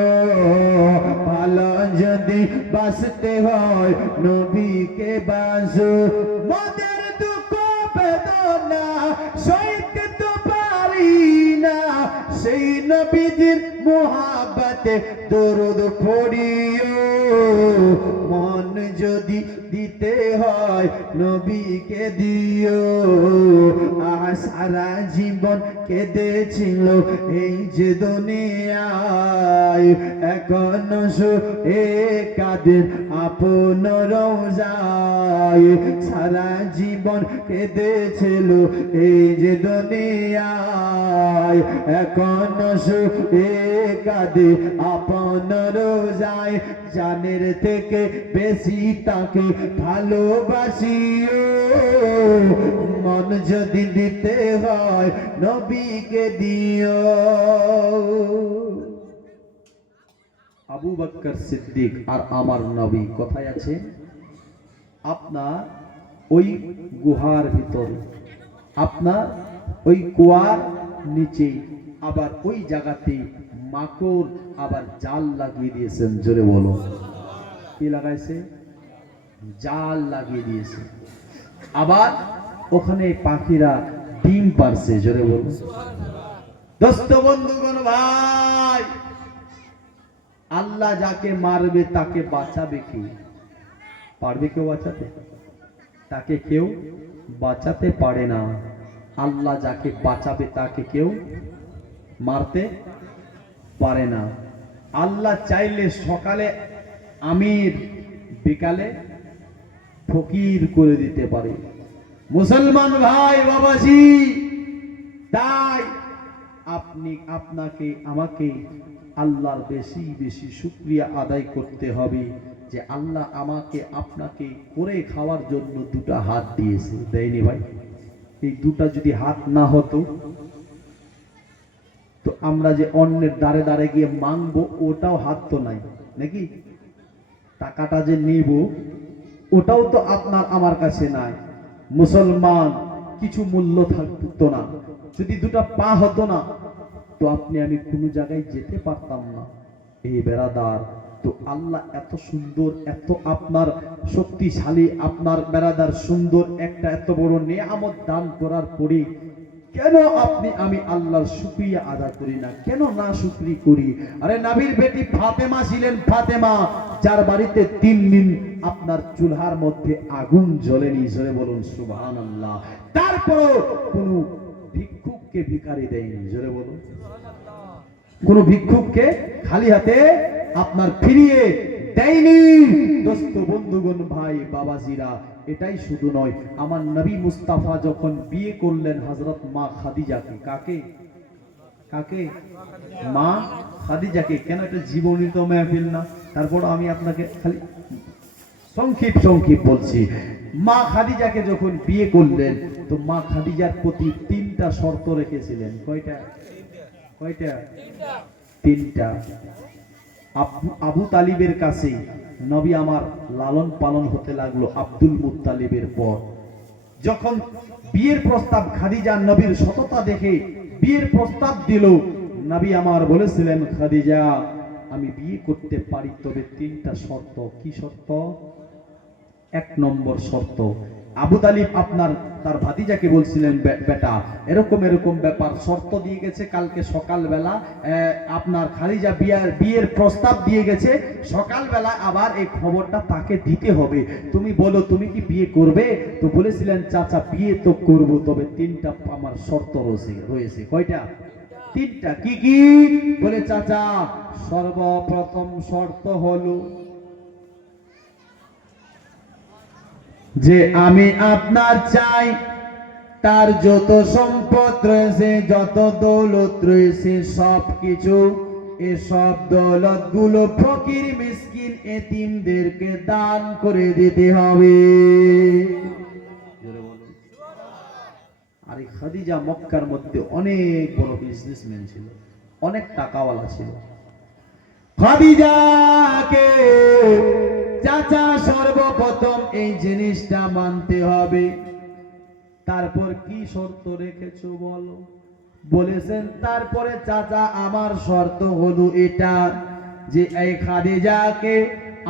ভালো যদি বাসতে হয় নবীকে বাসো। মদের দুঃখ বেদনা সইতে তো পারি না, সেই নবীজির মুহাব্বতে দরুদ পড়িও, মন যদি দিতে হয় নবীকে দিও। সারা জীবন কেঁদেছিল এই যে দুনিয়ায়, এখন এ কাদের আপন রওজায়, দুনিয়ায় সারা জীবন কেঁদেছিল এই যে দুনিয়ায়, এখন সুখে কাঁদে আপন রোজায়, জানের থেকে বেশি তাকে ভালোবাসি। মন যদি দিতে হয় নবীকে দিও। আবু বকর সিদ্দিক আর আমার নবী কোথায় আছে? আপনার ওই গুহার ভিতরে, আপনার ওই কুয়ার নিচে, আবার ওই জায়গাতে মাকড় আবার জাল লাগিয়ে দিয়েছেন। জোরে বলো, কি লাগাইছে? জাল লাগিয়ে দিয়েছে। আবার ওখানে পাখিরা ডিম পারছে। জোরে বলো। দোস্ত বন্ধুগণ ভাই, আল্লাহ যাকে মারবে তাকে বাঁচাবে কি? পারবে কেউ বাঁচাতে? তাকে কেউ বাঁচাতে পারে না। আল্লাহ যাকে বাঁচাবে তাকে কেউ মারতে পারে না। আল্লাহ চাইলে সকালে আমির, বিকালে ফকির করে দিতে পারে। মুসলমান ভাই বাবাজি, তাই আপনি, আপনাকে, আমাকে আল্লাহর বেশি বেশি শুকরিয়া আদায় করতে হবে যে আল্লাহ আমাকে আপনাকে করে খাওয়ার জন্য দুটা হাত দিয়েছে, দেয়নি ভাই? এই দুটা যদি হাত না হতো তো আমরা যে অন্যের দ্বারে দ্বারে গিয়ে মাংবো, ওটাও হাত তো নাই নাকি? টাকাটা যে নিব ওটাও তো আপনার আমার কাছে নাই। মুসলমান কিছু মূল্য থাকতো না, যদি দুটা পা হতো না তো আপনি আমি কোনো জায়গায় যেতে পারতাম না। এই বেরাদার, তো আল্লাহ এত সুন্দর, এত আপনার শক্তিশালী, আপনার বেরাদার সুন্দর একটা এত বড় নিয়ামত দান করার পরে কেন আপনি আমি আল্লাহর শুকরিয়া আদা করি না? কেন না শুকরি করি? আরে নবীর বেটি ফাতেমা ছিলেন, ফাতেমা, যার বাড়িতে 3 দিন আপনার চুলহার মধ্যে আগুন জ্বলেনি। জোরে বলুন সুবহানাল্লাহ। তারপরও কোন ভিক্ষুককে ভিখারি দেয়নি। জোরে বলুন। কোন ভিক্ষুককে খালি হাতে আপনার ফিরিয়ে দেয়নি। দোস্ত বন্ধুগণ ভাই বাবাজিরা, এটাই শুধু নয়, আমার নবী মুস্তাফা যখন বিয়ে করলেন হযরত মা খাদিজাকে, কাকে? কাকে? মা খাদিজাকে। কেন? এটা জীবনী তো মেহফিল না, তারপর আমি আপনাকে খালি সংক্ষিপ্ত বলছি। মা খাদিজাকে যখন বিয়ে করলেন তো মা খাদিজার প্রতি 3টা শর্ত রেখেছিলেন। কয়টা? কয়টা? 3টা। আবু তালিবের কাছে নবী আমার লালন পালন হতে লাগলো আব্দুল মুত্তালিবের পর। যখন বিয়ের প্রস্তাব, খাদিজা নবীর সততা দেখে বিয়ের প্রস্তাব দিল, নবী আমার বলেছিলেন, খাদিজা আমি বিয়ে করতে পারি, তবে 3টা শর্ত। কি শর্ত? 1 নম্বর শর্ত, আবু তালিব আপনার তার ভাতিজাকে বলছিলেন, বেটা এরকম এরকম ব্যাপার, শর্ত দিয়ে গেছে, কালকে সকালবেলা আপনার খাদিজা বিয়ের প্রস্তাব দিয়ে গেছে, সকালবেলা আবার এই খবরটা তাকে দিতে হবে, তুমি বলো তুমি কি বিয়ে করবে? তো বলেছিলেন, চাচা বিয়ে তো করব, তবে 3টা আমার শর্ত রয়েছে। কয়টা? 3টা। কি কি? বলে, চাচা সর্বপ্রথম শর্ত হলো যে আমি আপনার চাই তার যত সম্পদ রয়েছে, যত দৌলত রয়েছে, সব কিছু, এসব দৌলত গুলো ফকির মিসকিন এতিমদেরকে দান করে দিতে হবে। আর এই খাদিজা মক্কার মধ্যে অনেক বড় বিজনেসম্যান ছিল, অনেক টাকাওয়ালা ছিল। খাদিজাকে চাচা সর্বপ্রথম এই জিনিসটা মানতে হবে। তারপর কি শর্ত রেখেছো বলো? বলেছেন, তারপরে চাচা আমার শর্ত হলো এটা, যে এই খাদিজাকে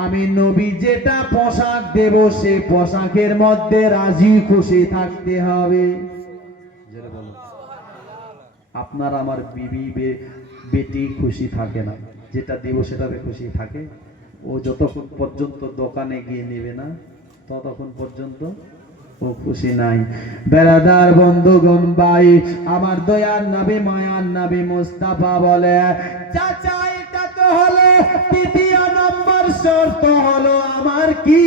আমি নবী যেটা পোশাক দেব সে পোশাকের মধ্যে রাজি খুশি থাকতে হবে। আপনার আমার বিবি বেটি খুশি থাকে না, যেটা দেব সেটাতে খুশি থাকে। ও যতক্ষণ পর্যন্ত দোকানে গিয়ে নেবে না ততক্ষণ পর্যন্ত ও খুশি নাই। বেরাদার বন্ধুগণ ভাই, আমার দয়ার নবী মায়ার নবী মুস্তাফা বলে, চাচা এটা তো হলো 3য় নম্বর শর্ত হলো আমার কি,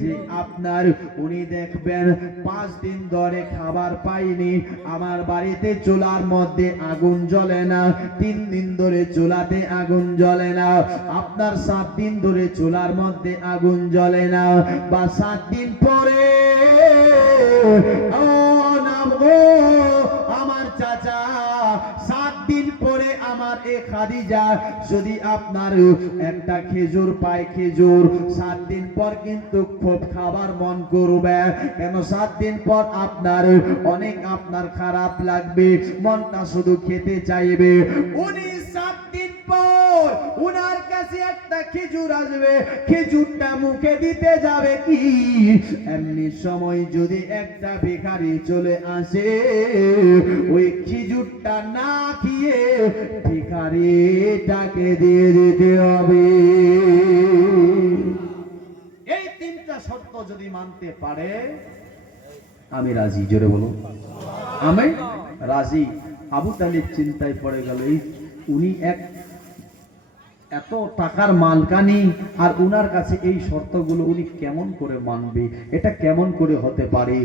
যে আপনার উনি দেখবেন 5 দিন ধরে খাবার পাইনি, আমার বাড়িতে চুলার মধ্যে আগুন জ্বলে না, 3 দিন ধরে চুলাতে আগুন জ্বলে না, আপনার 7 দিন ধরে চুলার মধ্যে আগুন জ্বলে না, বা 7 দিন পরে আমার চাচা 7 দিন পরে আমার এ খাদিজা যদি আপনার একটা খেজুর পায়, খেজুর 7 দিন পর কিন্তু খুব খাবার মন করবে, কেন 7 দিন পর আপনার অনেক আপনার খারাপ লাগবে, মনটা শুধু খেতে চাইবে। উনি 7 দিন পর উনার কাছে একটা খেজুর আসবে, খেজুরটা মুখে দিতে যাবে কি এমনি সময় যদি একটা ভিখারি চলে আসে, ওই খেজুরটা না খেয়ে ভিখারিটাকে দিয়ে দিতে হবে। এই 3টা শর্ত যদি মানতে পারে আমি রাজি। জোরে বলো আমি রাজি। আবু তালিব চিন্তায় পড়ে গেল, এই উনি এত টাকার মালকানি আর উনার কাছে এই শর্তগুলো উনি কেমন করে মানবে, এটা কেমন করে হতে পারে?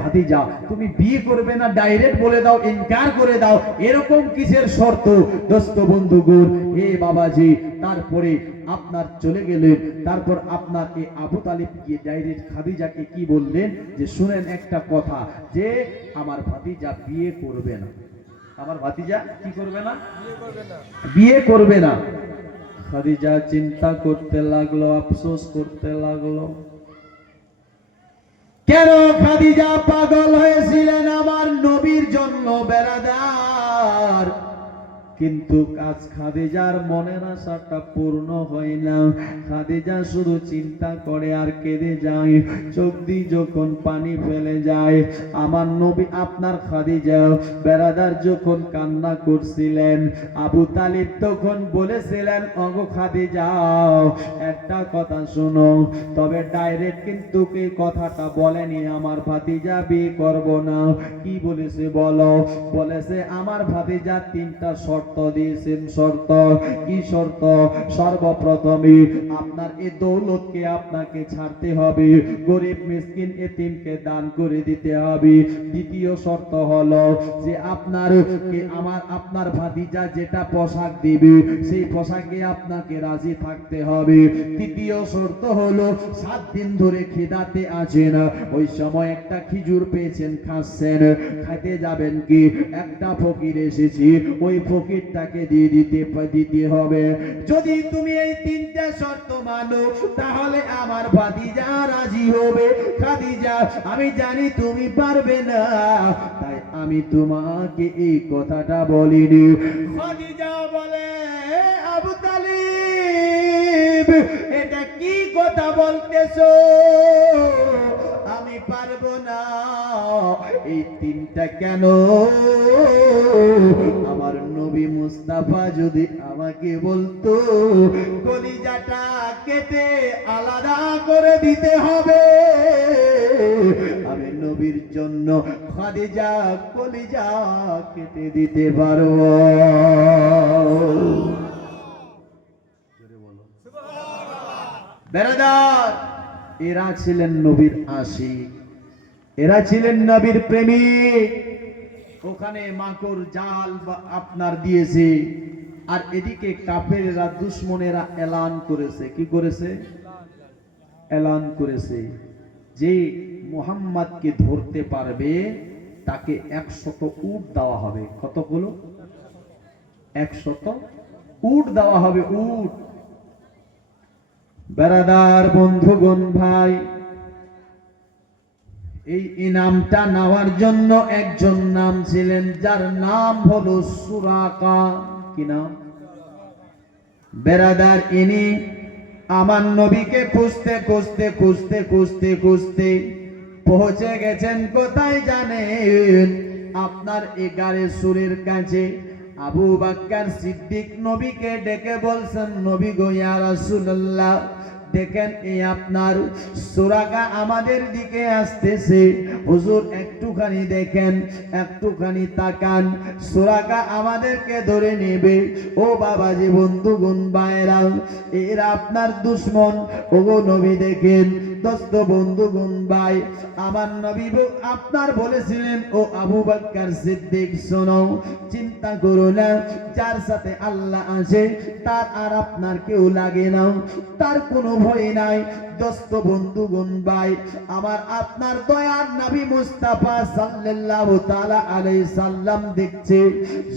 ভাতিজা তুমি বিয়ে করবে না ডাইরেক্ট বলে দাও, ইনকার করে দাও, এরকম কিসের শর্ত? দোস্ত বন্ধুগণ, হে বাবাজি, তারপরে আপনার চলে গেলেন। তারপর আপনার এই আবু তালিব গিয়ে ডাইরেক্ট খাদিজাকে কি বললেন যে শুনেন একটা কথা, যে আমার ভাতিজা বিয়ে করবে না, আমার ভাতিজা কি করবে না? বিয়ে করবে না। খাদিজা চিন্তা করতে লাগলো, আফসোস করতে লাগলো। কেন খাদিজা পাগল হয়েছিলেন আমার নবীর জন্য বেরাদার, কিন্তু আজ খাদিজার মনের আশাটা পূর্ণ হয় না। খাদিজা শুধু চিন্তা করে আর কেঁদে যায়, চোখ দিয়ে যখন পানি ফেলে যায়। আমার নবী আপনার খাদিজা বেরাদার যখন কান্না করছিলেন, আবু তালিব তখন বলেছিলেন, ওগো খাদিজা একটা কথা শোনো, তবে ডাইরেক্ট কিন্তু এই কথাটা বলেনি আমার ভাতিজা বিয়ে করব না। কি বলেছে বলো? বলেছে আমার ভাতিজা 3টা শর্ত দিয়েছেন। শর্ত কি? শর্ত সর্বপ্রথমে আপনার এই দৌলতকে আপনাকে ছাড়তে হবে, গরিব মিসকিন এতিমকে দান করে দিতে হবে। দ্বিতীয় শর্ত হলো যে আপনার ভাতিজা যেটা পোশাক দিবে সেই পোশাকে আপনাকে রাজি থাকতে হবে। তৃতীয় শর্ত হলো 7 দিন ধরে খিদাতে আছেন, ওই সময় একটা খেজুর পেয়েছেন, খাচ্ছেন, খাইতে যাবেন কি একটা ফকির এসেছি, ওই ফকিরটাকে দিয়ে দিতে হবে। যদি তুমি এই 3টা শর্ত মানো তাহলে আমার ভাতিজা রাজি হবে। খাদিজা আমি জানি তুমি পারবে না, তাই আমি তোমাকে এই কথাটা বলিনি। খাদিজা বলে, আবু তালিব এটা কি কথা বলতেছো? আমি পারবো না। এই 3টা কেন? আমার নবী মুস্তাফা যদি আমাকে বলতো কলিজাটা কেটে আলাদা করে দিতে হবে, আমি নবীর জন্য খাদিজা কলিজা কেটে দিতে পারবো। বেরাদার, এরা ছিলেন নবীর আশিক, এরা ছিলেন নবীর প্রেমিক। ওখানে মাকড় জাল আপনার দিয়েছে, আর এদিকে কাফেররা দুশমনেরা এলান করেছে। কি করেছে? এলান করেছে যে মুহাম্মদকে ধরতে পারবে তাকে 100 উট দেওয়া হবে। কতগুলো? 100 উট দেওয়া হবে, উট। বেরাদার বন্ধুগণ ভাই, এই ইনামটা নেওয়ার জন্য একজন নাম ছিলেন, যার নাম হলো সুরাকা। কি নাম? বেরাদার ইনি আমার নবীকে খুঁজতে খুঁজতে খুঁজতে খুঁজতে খুঁজতে পৌঁছে গেছেন কোথায় জানেন? আপনার 11 সুরের কাছে। আবু বকর সিদ্দিক নবীকে ডেকে বলছেন, নবী গো ইয়া রাসূলুল্লাহ, দেখেন এই আপনার সুরাকা আমাদের দিকে আসতেছে, হুজুর একটুখানি দেখেন, একটুখানি তাকান, সুরাকা আমাদেরকে ধরে নেবে। ও বাবাজি বন্ধুগণ ভাইরা, এরা আপনার দুশমন। ওগো নবী দেখেন দোস্ত বন্ধুগণ ভাই, আমার নবী আপনার বলেছিলেন, ও আবু বকর সিদ্দিক শোনো, চিন্তা করো না, যার সাথে আল্লাহ আছে তার আর আপনার কেউ লাগে না, তার কোনো ভয় নাই। দোস্ত বন্ধুগণ ভাই, আমার আপনার দয়ার নবী মুস্তাফা সাল্লাল্লাহু তাআলা আলাইহি সাল্লাম দেখছে,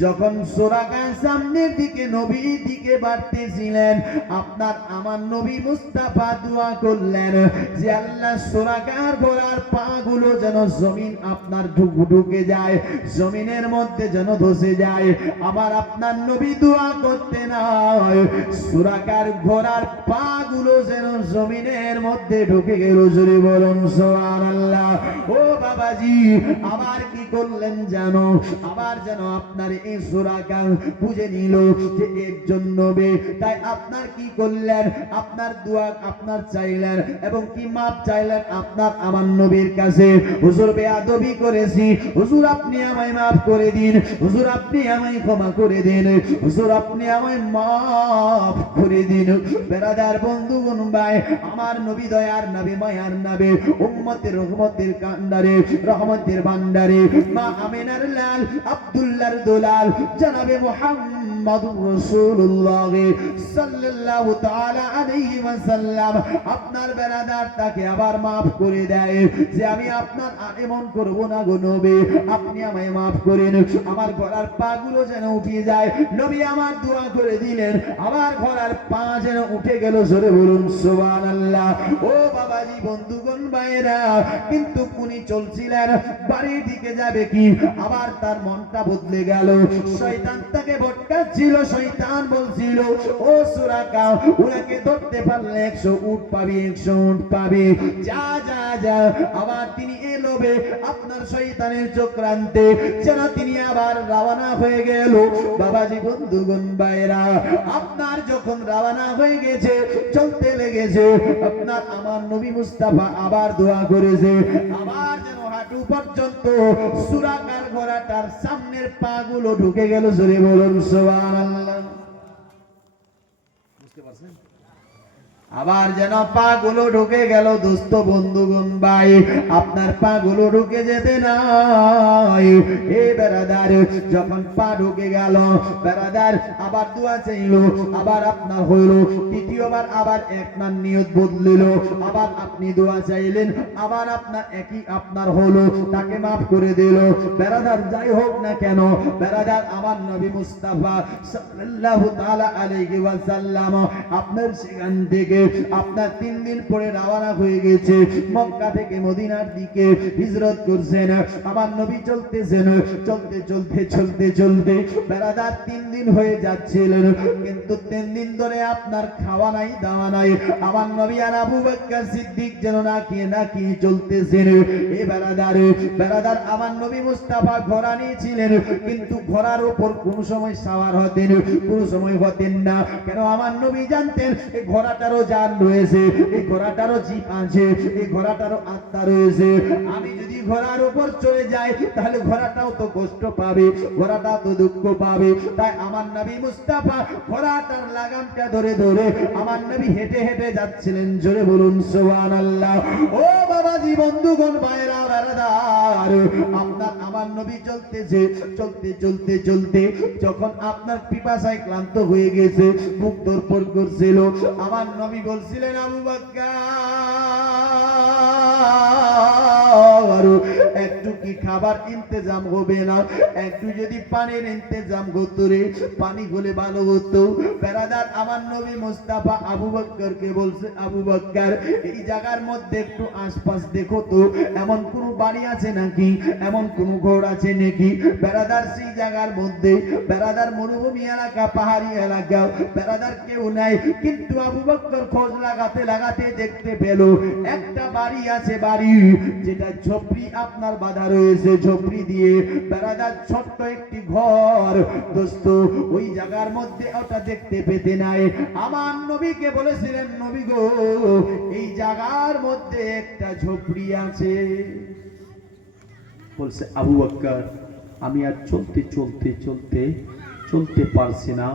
যখন সুরাকার সামনের দিকে নবীর দিকে বাড়তেছিলেন, আপনার আমার নবী মুস্তাফা দোয়া করলেন যে আল্লাহ সুরাকার ঘোড়ার পা গুলো যেন জমিন আপনার ঢুকে যায়, জমিনের মধ্যে যেন ধসে যায়। আবার আপনার নবী দোয়া করতে নাই, সুরাকার ঘোড়ার পা গুলো যেন জমিনের মধ্যে ঢুকে গেল। জোরে বলুন সুবহানাল্লাহ। ও বাবাজি, আবার কি করলেন জানো? আবার যেন আপনার এই সুরাকার বুঝে নিল যে একজন নবী, তাই আপনার কি করলেন? আপনার দোয়া আপনার চাইলেন এবং কি মাপ চাইলেন আপনার আমার নবীর কাছে। হুজুর বেয়াদবি করেছি, হুজুর আপনি আমায় মাফ করে দিন, হুজুর আপনি আমায় ক্ষমা করে দিন, হুজুর আপনি আমায় মাফ করে দিন। বেরাদার বন্ধুগণ ভাই, আমার নবী দয়ার নবী, মায়ার নবী, উম্মতের রহমতের কান্ডারে, রহমতের ভান্ডারে, মা আমিনার লাল, আব্দুল্লাহর দুলাল, জনাবে মুহাম্মদুর রাসূলুল্লাহ সাল্লাল্লাহু তাআলা আলাইহি ওয়াসাল্লাম আপনার বেরাদার তাকে আবার মাফ করে দেয় যে আমি আপনার এমন করব না গো নবী, আপনি আমায় মাফ করেন, আমার ঘোড়ার পা গুলো যেন উঠে যায়। নবী আমার দোয়া করে দিলেন, আমার ঘোড়ার পা যেন উঠে গেল। জোরে বলুন সুবহানাল্লাহ। ও বাবাজি, বন্ধুগণ ভাইরা, কিন্তু উনি চলছিলেন বাড়ির দিকে যাবে কি, আবার তার মনটা বদলে গেল। শয়তান তাকে ভটকাচ্ছিল, শয়তান বলছিল, ও সুরাকা, ওনাকে ধরতে পারলে 100 উট পাবি, 100 উট পাবি, যা যা যা। আবার তিনি এলোবে আপনার শয়তানের চক্রান্তে যেন তিনি আবার রওনা হয়ে গেল। বাবাজি, বন্ধুগণ ভাইরা, আপনার যখন রওনা হয়ে গেছে, চলতে লেগেছে, আপনার আমার নবী মুস্তাফা আবার দোয়া করেছে, আবার যেন হাঁটু পর্যন্ত সুরাকার ঘোড়াটার সামনের পা গুলো ঢুকে গেল। জোরে বলুন সুবহানাল্লাহ। বুঝতে পারছেন? আবার যেন পা গুলো ঢুকে গেল। দোস্ত বন্ধুগণ ভাই, আপনার পা গুলো ঢুকে যেতে নাই। এই বেরাদার যখন পা ঢুকে গেল, বেরাদার আবার দোয়া চাইল, আবার আপনার হইল। তৃতীয়বার আবার আপনার নিয়ত বদলিল, আবার আপনি দোয়া চাইলেন, আবার আপনার একই আপনার হলো, তাকে মাফ করে দিল। বেরাদার যাই হোক না কেন, বেরাদার আমার নবী মুস্তাফা সাল্লাল্লাহু তাআলা আলাইহি ওয়াসাল্লাম আপনার সেখান থেকে আপনার 3 দিন পরে রওনা হয়ে গেছে, মক্কা থেকে মদিনার দিকে হিজরত করছেন। আমার নবী চলতেছেন, চলতে চলতে চলতে চলতে বেরাদার 3 দিন হয়ে যাচ্ছিলেন, কিন্তু 3 দিন ধরে আপনার খাওয়া নাই, দাওয়া নাই। আমার নবী আর আবু বকর সিদ্দিক যেন না খেয়ে চলতেছেন। এই বেরাদার আমার নবী মুস্তাফা ঘোড়া নিয়েছিলেন, কিন্তু ঘোড়ার উপর কোন সময় সাওয়ার হতেন, কোন সময় হতেন না। কেন? আমার নবী জানতেন এই ঘোড়াটারও জান রয়েছে, এই ঘোড়াটারও জীব আছে, এই ঘোড়াটারও আত্মা রয়েছে। আমি যদি ঘোড়ার উপর চলে যাই, তাহলে ঘোড়াটাও তো কষ্ট পাবে, ঘোড়াটাও তো দুঃখ পাবে। তাই আমার নবী মুস্তাফা ঘোড়াটার লাগামটা ধরে ধরে আমার নবী হেঁটে হেঁটে যাচ্ছিলেন। জোরে বলুন সুবহানাল্লাহ। ও বাবাজি, বন্ধুগণ ভাইরা, বেরাদার, আপনার আমার নবী চলতেছে, চলতে চলতে চলতে যখন আপনার পিপাসায় ক্লান্ত হয়ে গেছে, মুখ তোরপর করছিল, আমার নবী বলছিলেন, আবু বকর, একটু কি খাবার ইন্তজাম হবে না? একটু যদি পানির ইন্তজাম হতো রে, পানি হলে ভালো হতো। বেরাদার আমার নবী মুস্তাফা আবু বকরকে বলছে, আবু বকর, এই জায়গার মধ্যে একটু আশপাশ দেখো তো, এমন কোন বাড়ি আছে নাকি, এমন কোন ঘর আছে নাকি? বেরাদার সেই জায়গার মধ্যে, বেরাদার মরুভূমি এলাকা, পাহাড়ি এলাকা, বেরাদার কেউ নাই। কিন্তু আবু বকর খোঁজ লাগাতে লাগাতে দেখতে পেল একটা বাড়ি আছে, বাড়ি যেটা ঝোপড়ি আপনার বাঁধা রয়েছে, ঝোপড়ি দিয়ে বেরাদার ছোট্ট একটি ঘর। দোস্ত, ওই জায়গার মধ্যে ওটা দেখতে পেতে নাই। আমার নবীকে বলেছিলেন, নবী গো, এই জায়গার মধ্যে একটা ঝোপড়ি আছে। বলছে, আবু বকর, আমি আর চলতে চলতে চলতে চলতে পারছি না,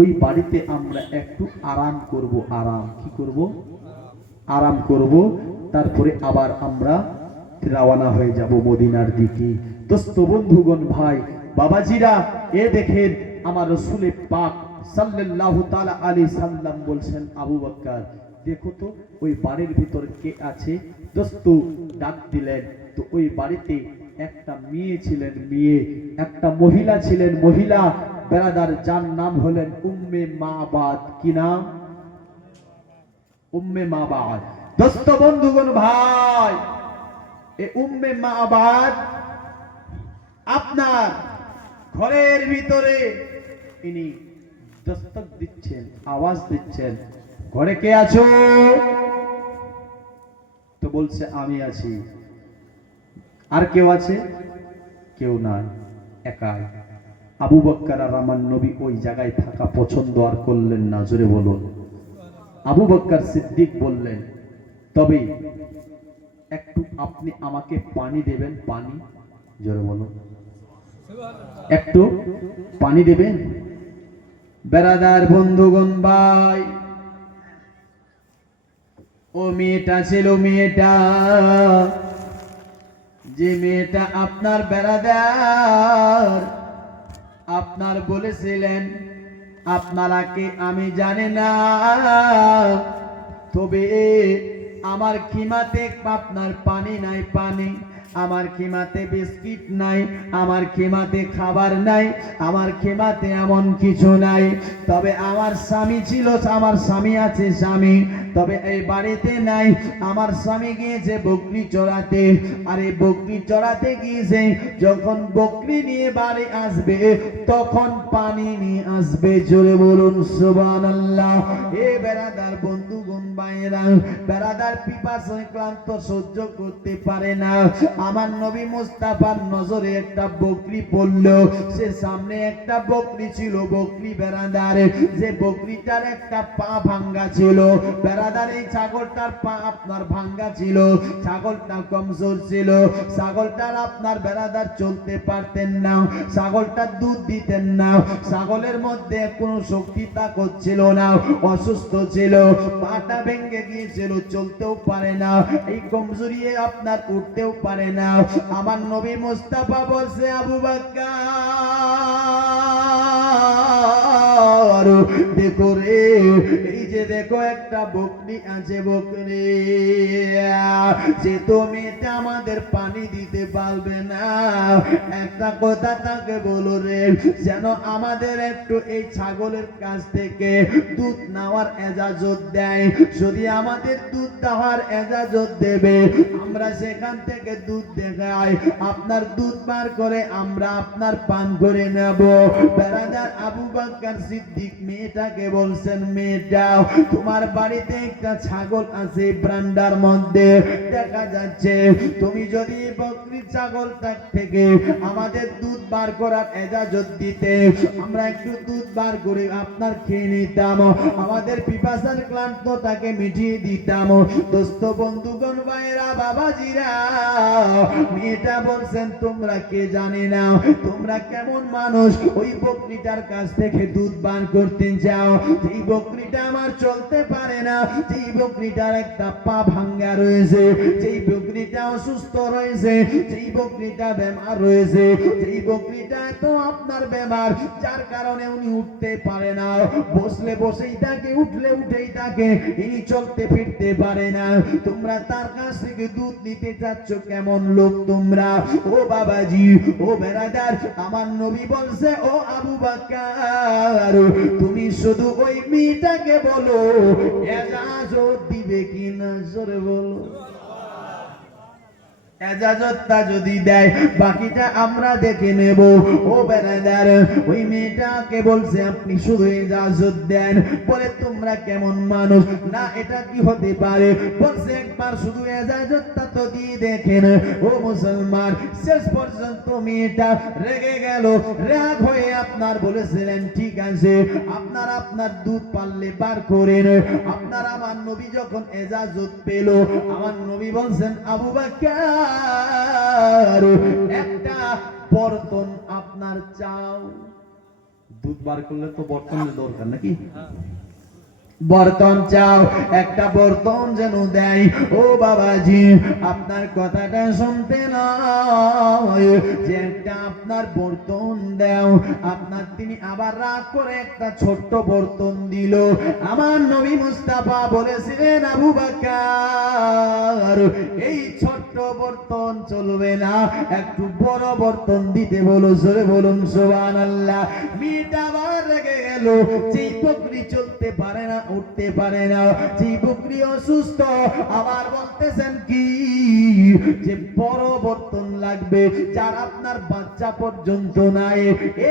ওই বাড়িতে আমরা একটু আরাম করব। আরাম কি করব? আরাম করব। তারপরে আবার আমরা রওনা হয়ে যাব মদিনার দিকে। দোস্ত বন্ধুগণ ভাই বাবাজিরা, এ দেখেন আমার রাসূল পাক সাল্লাল্লাহু তাআলা আলাইহি সাল্লাম বলছেন, আবু বকর দেখো তো ওই বাড়ির ভিতর কে আছে। দোস্ত ডাক দিলেন, তো ওই বাড়িতে একটা মেয়ে ছিলেন, মেয়ে একটা মহিলা ছিলেন, মহিলা বেরাদার, যার নাম হলেন উম্মে মাবাদ। কি নাম? উম্মে মাবাদ। দোস্ত বন্ধুগণ ভাই, এই উম্মে মাবাদ আপনার ঘরের ভিতরে ইনি দস্তক দিচ্ছেন, আওয়াজ দিচ্ছেন, ঘরে কে আছো? তো বলছে আমি আছি। আর কেউ আছে? কেউ নাই, একাই। আবু বকর আর আমার নবী ওই জায়গায় থাকা পছন্দ আর করলেন না, জোরে বলুন। আবু বকর সিদ্দিক বললেন, তবে একটু আপনি আমাকে পানি দেবেন, পানি, জোরে বলুন, একটু পানি দেবেন। বেরাদার বন্ধুগণ ভাই, ও মেয়েটা ছিল, মেয়েটা যে মেয়েটা আপনার বেরাদার আপনার বলেছিলেন আপনারাকে আমি জানি না, তবে আমার খিমাতে আপনার পানি নাই, পানি আমার খিমাতে বিস্কিট নাই, আমার খিমাতে খাবার নাই, আমার খিমাতে এমন কিছু নাই। তবে আমার স্বামী ছিল, আমার স্বামী আছে, স্বামী তবে এই বাড়িতে নাই। আমার স্বামী গিয়েছে বকরি চড়াতে, আর এই বকরি চড়াতে গিয়েছে, যখন বকরি নিয়ে বাড়ি আসবে তখন পানি নিয়ে আসবে। জোরে বলুন সুবহানাল্লাহ। এ বেরাদার বন্ধুগণ ভাইরা, বেরাদার পিপাসায় ক্লান্ত সহ্য করতে পারে না। আমার নবী মুস্তাফার নজরে একটা বকরি পড়লো, সে সামনে একটা বকরি ছিল, বকরি বেরাদার, যে বকরিটার একটা পা ভাঙ্গা ছিল। বেরাদার এই ছাগলটার পা আপনার ভাঙ্গা ছিল, ছাগলটা কমজোর ছিল, ছাগলটার আপনার বেরাদার চলতে পারতেন না, ছাগলটার দুধ দিতেন না, ছাগলের মধ্যে কোনো শক্তি তাকত ছিল না, অসুস্থ ছিল, পাটা ভেঙে গিয়েছিল, চলতেও পারে না, এই কমজোরি আপনার উঠতেও পারে না। আমার নবী মুস্তাফা বলছে, আবু বকর দেখো রে, এই যে দেখো একটা বকরি আছে, বকরি যে তো মেয়েটা আমাদের পানি দিতে পারবে না, একটা কথা তাকে বলো রে, যেন আমাদের একটু এই ছাগলের কাছ থেকে দুধ নেওয়ার এজাজত দেয়। যদি আমাদের দুধ দেওয়ার এজাজত দেবে, আমরা সেখান থেকে দুধ দেখাই, আপনার দুধ বার করে আমরা আপনার পান করে নেব। বেরাদার আবু বকর সিদ্দিক মেয়েটাকে বলছেন, মেয়েটা তোমার বাড়িতে একটা ছাগল আছে, ব্রান্ডার মধ্যে দেখা যাচ্ছে, তুমি যদি বকরি ছাগলটা থেকে আমাদের দুধ বার করার এজাজত দিতে, আমরা একটু দুধ বার করে আপনার খেয়ে নিতাম, আমাদের পিপাসার ক্লান্তটাকে মিটিয়ে দিতাম। দোস্ত বন্ধুগণ ভাইরা বাবাজিরা, মেয়েটা বলছেন, তোমরা কে জানি না, তোমরা কেমন মানুষ, ওই বকরিটার কাছ থেকে দুধ পান করতে যাও, যেই বকরিটা আমার চলতে পারে না, যেই বকরিটার একটা পা ভাঙ্গা রয়েছে, যেই বকরিটা অসুস্থ রয়েছে, যেই বকরিটা বেমার রয়েছে, যেই বকরিটা তো আপনার বেমার, যার কারণে উনি উঠতে পারে না, বসলে বসেই থাকে, উঠলে উঠেই থাকে, ইনি চলতে ফিরতে পারে না, তোমরা তার কাছ থেকে দুধ নিতে চাচ্ছ, কেমন লোক তোমরা? ও বাবাজি, ও বেরাদার, আমার নবী বলছে, ও আবু বকর তুমি শুধু ওই মেয়েটাকে বলো এজাজত দিবে কিনা, জোরে বলো। এজাজতটা যদি দেয় বাকিটা আমরা দেখে নেব। ও বেরাদার, ওই মেয়েটাকে বলছে, আপনি শুধু এজাজত দেন। বলে, তোমরা কেমন মানুষ, না এটা কি হতে পারে, বলছে একবার শুধু এজাজতটা তো দিয়ে দেখেন। ও মুসলমান, শেষ পর্যন্ত মেয়েটা রেগে গেল, রাগ হয়ে আপনার বলেছিলেন, ঠিক আছে আপনার আপনার দুধ পারলে বার করেন। আপনার আমার নবী যখন এজাজত পেল, আমার নবী বলছেন, আবু বকর একটা বর্তন আপনার চাও। দুধ বার করলে তো বর্তনের দরকার নাকি? বর্তন চাও, একটা বর্তন যেন দেয়। ও বাবাজি, আপনার কথাটা শুনতে নয়, যে একটা আপনার বর্তন দাও। আপনার তিনি আবার রাগ করে একটা ছোট্ট বর্তন দিল। আমার নবী মুস্তাফা বলেছিলেন, আবু বকর এই ছোট্ট বর্তন চলবে না, একটু বড় বর্তন দিতে বলো। জোরে বলুন সুবহানাল্লাহ। মেয়েটা আবার রেগে গেল। যেই বকরি চলতে পারে না, উঠতে পারে না, যেই বকরি অসুস্থ, আবার বলতেছেন কি যে বড় বর্তন লাগবে, যার আপনার বাচ্চা পর্যন্ত নাই।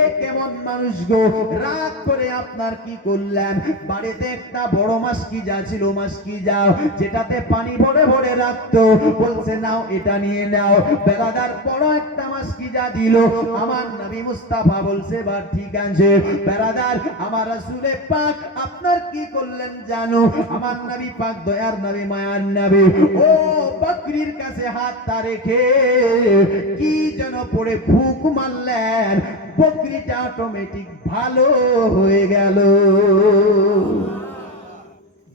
এ কেমন মানুষ গো! রাগ করে আপনার কি করলেন, বাড়িতে একটা বড় মাসকিজা ছিল, মাসকিজা যেটাতে পানি ভরে ভরে রাখতো। বলছে নাও, এটা নিয়ে নাও। বেলাদার বড় একটা মাসকিজা দিল। আমার নবী মুস্তাফা বলছে, বা ঠিক আছে বেলাদার, আমার রাসূলে পাক আপনার কি করলেন জানো? আমার নবী পাক দয়ার নবী, মায়ার নবী, ও বকরির কাছে হাতটা রেখে কি যেন পড়ে ফুক মারলেন। বকরিটা অটোমেটিক ভালো হয়ে গেল।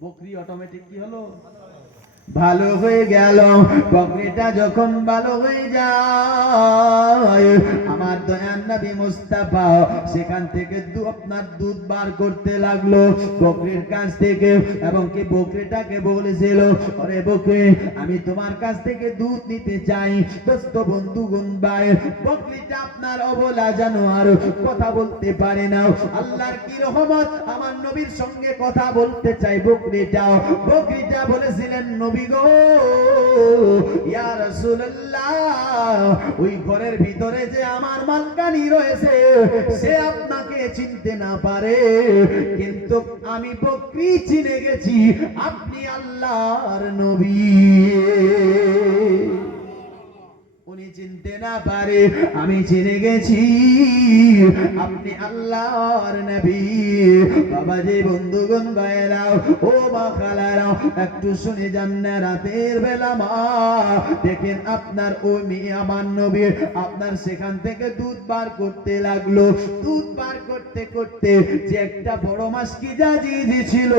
বকরি অটোমেটিক কি হলো? ভালো হয়ে গেল। বকরিটা যখন ভালো হয়ে যায়, আমার দয়ার নবী মুস্তাফা সেখান থেকে আপনার দুধ বার করতে লাগলো বকরির কাছ থেকে। এবং কি বকরিটাকে বলেছিল, আরে বকরি, আমি তোমার কাছ থেকে দুধ নিতে চাই। দোস্ত, বন্ধুগণ, ভাই, বকরিটা আপনার অবলা জানোয়ার, কথা বলতে পারে না। আল্লাহর কি রহমত, আমার নবীর সঙ্গে কথা বলতে চাই বকরিটা। বকরিটা বলেছিলেন, নবী গো, ইয়া রাসূলুল্লাহ, ওই ঘরের ভিতরে যে আমার মালকানি রয়েছে, সে আপনাকে চিনতে না পারে, কিন্তু আমি বকরি চিনে গেছি, আপনি আল্লাহর নবী। উনি চিনতে না পারে, আমি চিনে গেছি, আপনি আল্লাহর নবী। বাবাজি, বন্ধুগণ, ভাইরাও, ও মা খালারাও, একটু শুনে যান না। রাতের বেলা মা দেখেন আপনার ওই মেয়ে আমার নবী আপনার সেখান থেকে দুধ বার করতে লাগলো। দুধ বার করতে করতে যে একটা বড় মাসকিজা ছিল,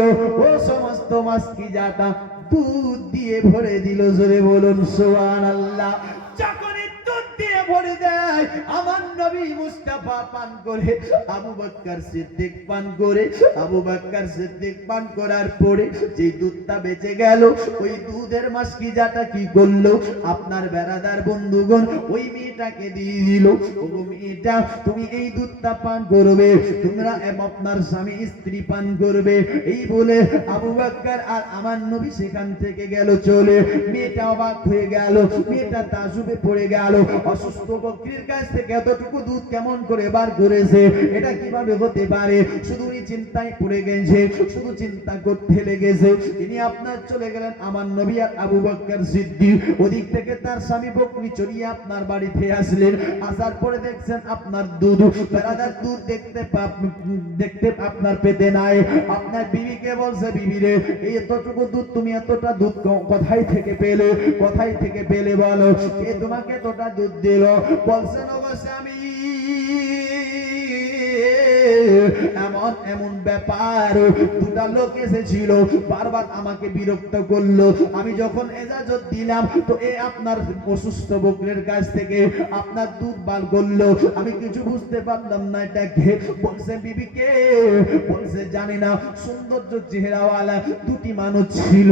ও সমস্ত মাসকিজাটা দুধ দিয়ে ভরে দিল। জোরে বলুন সুবহানাল্লাহ। যখনই দুধ দিয়ে ভরে দেয়, আমার নবী মুস্তাফা পান করে, আবু বকর সিদ্দিক পান করে, আবু বকর সিদ্দিক পান করার পরে যে দুধটা বেঁচে গেল, ওই দুধের মাসকিজাটা কি করলো, আপনার বেরাদার বন্ধুগণ ওই মেয়েটাকে দিয়ে দিল। ও মেয়েটা, তুমি এই দুধটা পান করবে, তোমরা আপনার স্বামী স্ত্রী পান করবে। এই বলে আবু বকর আর আমার নবী সেখান থেকে গেল চলে। মেয়েটা অবাক হয়ে গেল, মেয়েটা তাজুবে পড়ে গেল। অসুস্থ বকরির কাছ থেকে এতটুকু দুধ কেমন করে বার করেছে, এটা কিভাবে হতে পারে? শুধু চিন্তায় পড়ে গেছে, শুধু চিন্তা করতে লেগেছে। তিনি আপনার চলে গেলেন, আমার নবী আর আবু বকর সিদ্দিক ওদিক থেকে তার স্বামী বকরি চড়িয়ে আপনার বাড়িতে আসলেন। আসার পরে দেখছেন আপনার দুধ, বেড়াদার দুধ দেখতে আপনার পেতে নাই। আপনার বিবিকে বলছে, বিবি রে, এই এতটুকু দুধ, তুমি এতটা দুধ কোথায় থেকে পেলে? কোথায় থেকে পেলে বলো? কে তোমাকে এতটা দুধ দিল? বলছেন, ও স্বামী, এমন এমন ব্যাপার, দুটা লোক এসেছিল, বারবার আমাকে বিরক্ত করলো। আমি যখন এজাজত দিলাম, তো এ আপনার অসুস্থ বকরির কাছ থেকে আপনার দুধ বার করলো। আমি কিছু বুঝতে পারলাম না, এটা কে? বলছে, বিবিকে। বলছে, জানি না। সৌন্দর্য চেহারাওয়ালা দুটি মানুষ ছিল,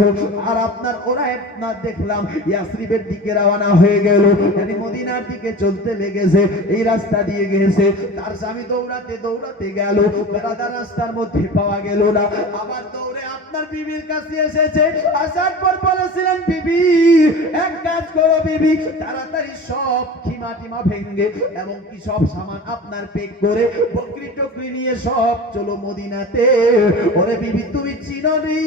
আর আপনার ওরা আপনার দেখলাম ইয়াসরিবের দিকে রওনা হয়ে গেল, মানে মদিনার দিকে চলতে লেগেছে। এই রাস্তা দিয়ে গেছে, তার স্বামী দৌড়াতে দৌড়াতে গেল, বেড়াদার রাস্তার মধ্যে পাওয়া গেল না। আবার দৌড়ে আপনার বিবির কাছে এসেছে। আসার পর বলেছিলেন, বিবি, এক কাজ করো বিবি, তাড়াতাড়ি সব খিমা টিমা ভেঙ্গে এবং কি সব সামান আপনার পেক করে বকরি টকরি নিয়ে সব চলো মদিনাতে। ওরে বিবি, তুমি চিনোনি,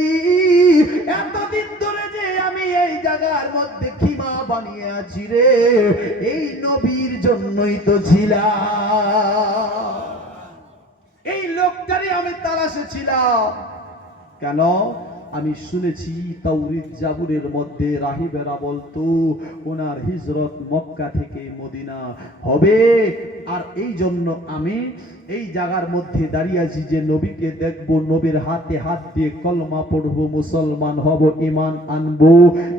এতদিন ধরে যে আমি এই জায়গার মধ্যে খিমা বানিয়ে আছি রে, এই নবীর জন্যই তো ছিলাম, এই লোকটারই আমি তালাশে ছিলাম। কেন? আমি শুনেছি তাওরীত জাবুরের মধ্যে রাহিবেরা বলতো ওনার হিজরত মক্কা থেকে মদিনা হবে। আর এই জন্য আমি এই জায়গার মধ্যে দাঁড়িয়ে আছি যে নবীকে দেখবো, নবীর হাতে হাত দিয়ে কলমা পড়বো, মুসলমান হব, ঈমান আনবো।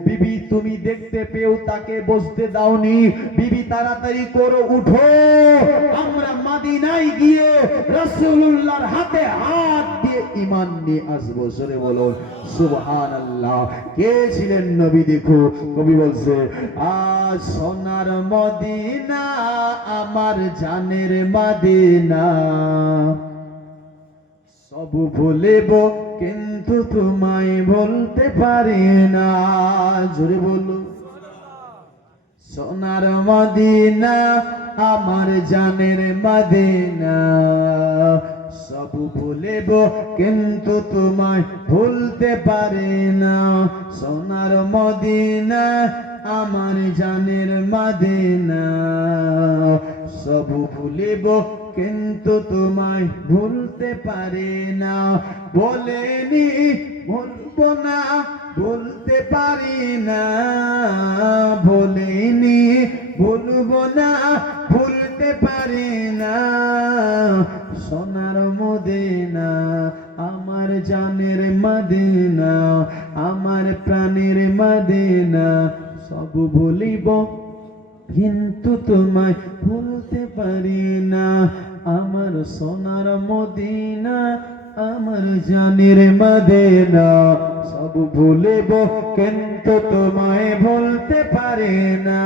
বিবি তুমি দেখতে পেও তাকে বসতে দাওনি, বিবি তাড়াতাড়ি করো উঠো, আমরা মদিনায় গিয়ে রাসূলুল্লাহর হাতে হাত দিয়ে ঈমান নিয়ে আসবো। জোরে বলো সুবহানাল্লাহ। কে ছিলেন নবী দেখো, কবি বলছে আজ সোনার মদিনা আমার জানের মদিনা, সব ভুলিব কিন্তু তোমায় বলতে পারি না। জোরে বলো সোনার মদিনা আমার জানের মদিনা, সব ভুলিব কিন্তু তোমায় ভুলতে পারি না। সোনার মদিনা আমার জানের মদিনা, সব ভুলিব কিন্তু তোমায় ভুলতে পারি না। বলেনি ভুলবো না, ভুলতে পারি না, বলেনি ভুলবো না, ভুলতে পারি না। সোনার মদিনা আমার জানের মদিনা, আমার প্রাণের মদিনা, সব ভুলিব কিন্তু তোমায় ভুলতে পারি না। আমার সোনার মদিনা আমার জানের মদিনা, সব ভুলিব কিন্তু তোমায় ভুলতে পারি না।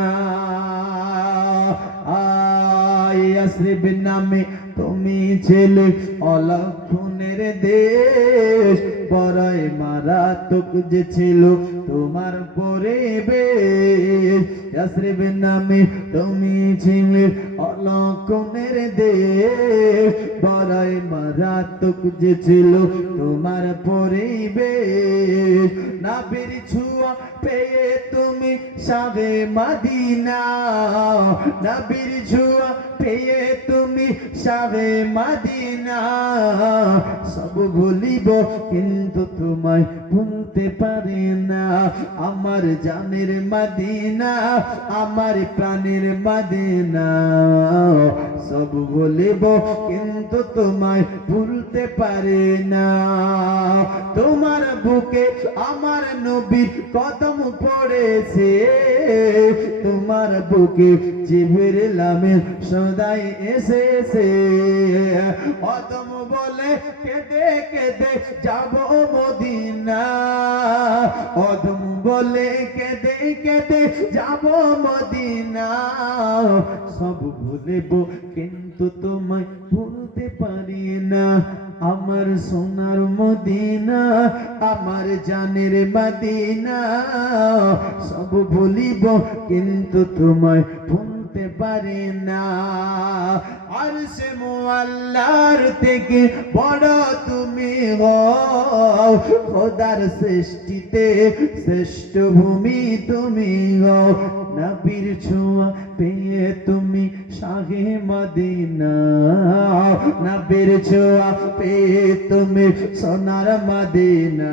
ইয়াসরিব নামে তুমি ছেলে অলক্ষণের দেশ, বড়ই মারাত্মক যে ছিল তোমার পরিবেশ। ইয়াসরিব নামে তুমি ছিলে অলক্ষণের দেশ, বড়ই মারাত্মক যে ছিল তোমার পরিবেশ। নবীর ছোঁয়া পেয়ে তুমি শাহে মদিনা, নবীর ছোঁয়া পেয়ে তুমি শাহে মদিনা, সব ভুলিব কিন্তু তোমায় ভুলতে পারি না। আমার জানের মদিনা আমার প্রাণের মদিনা, সব ভুলিব কিন্তু তোমায় ভুলতে পারি না। তোমার বুকে আমার নবীর কদম পড়েছে, তোমার বুকে জিবরিল আমিন সদাই এসেছে। কদম বলে কেঁদে কেঁদে যাব মদিনা, কদম বলে কেঁদে কেঁদে যাব মদিনা, সব ভুলিব কিন্তু তোমায় ভুলতে পারি না। আমার সোনার মদিনা আমার জানের মদিনা, সব ভুলিব কিন্তু তোমায় ভুলতে পারি না। আরশে মুআল্লার থেকে বড় তুমি হও, খোদার সৃষ্টিতে শ্রেষ্ঠ ভূমি তুমি হও। নবীর ছোঁয়া পেয়ে তুমি শাহে মদিনা, নবীর ছোঁয়া পেয়ে তুমি সোনার মদিনা,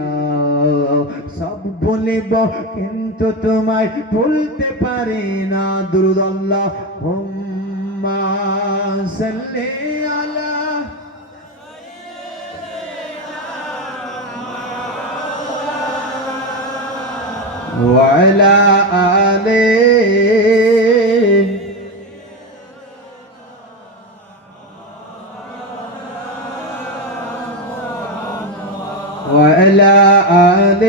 সব ভুলিব কিন্তু তোমায় ভুলতে পারি না। দুরূদ আল্লাহুম্মা সাল্লি আলা ওয়া আলা আলিহি وعلى آل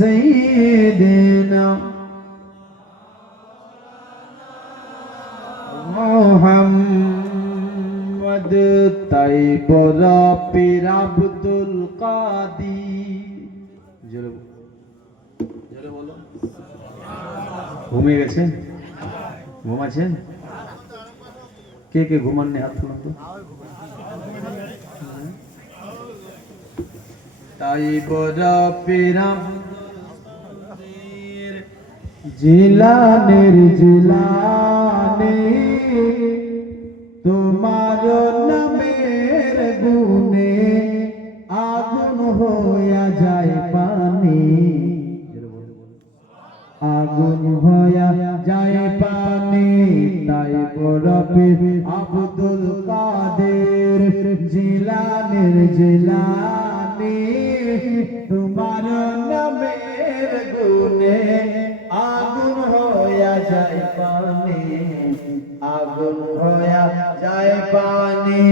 سيدنا محمد طيب ربي عبد القادر। জোরে বলো। ঘুমিয়ে গেছেন? ঘুমাচ্ছেন? কে কে ঘুমাননি হাত তুলুন তো। তাই বড় পিরাম জিলানের জিলানে, তোমার নামের গুণে আগুন হইয়া যায় পানি আগুন হয়ে যায় পানি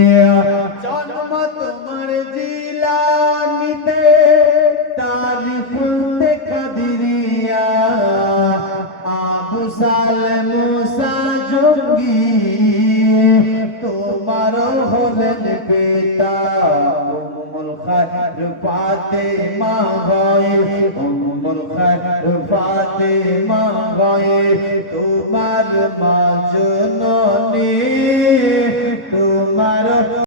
জন্ম তোমার জিলানিতে তারিফ কাদিরিয়া আবু সালেম মুসা জঙ্গি তোমার হলেন পিতা উম্মুল খায়র ফাতেমা গয়ে উম্মুল খায়র ফাতেমা গয়ে তোমার মা জননী তোমার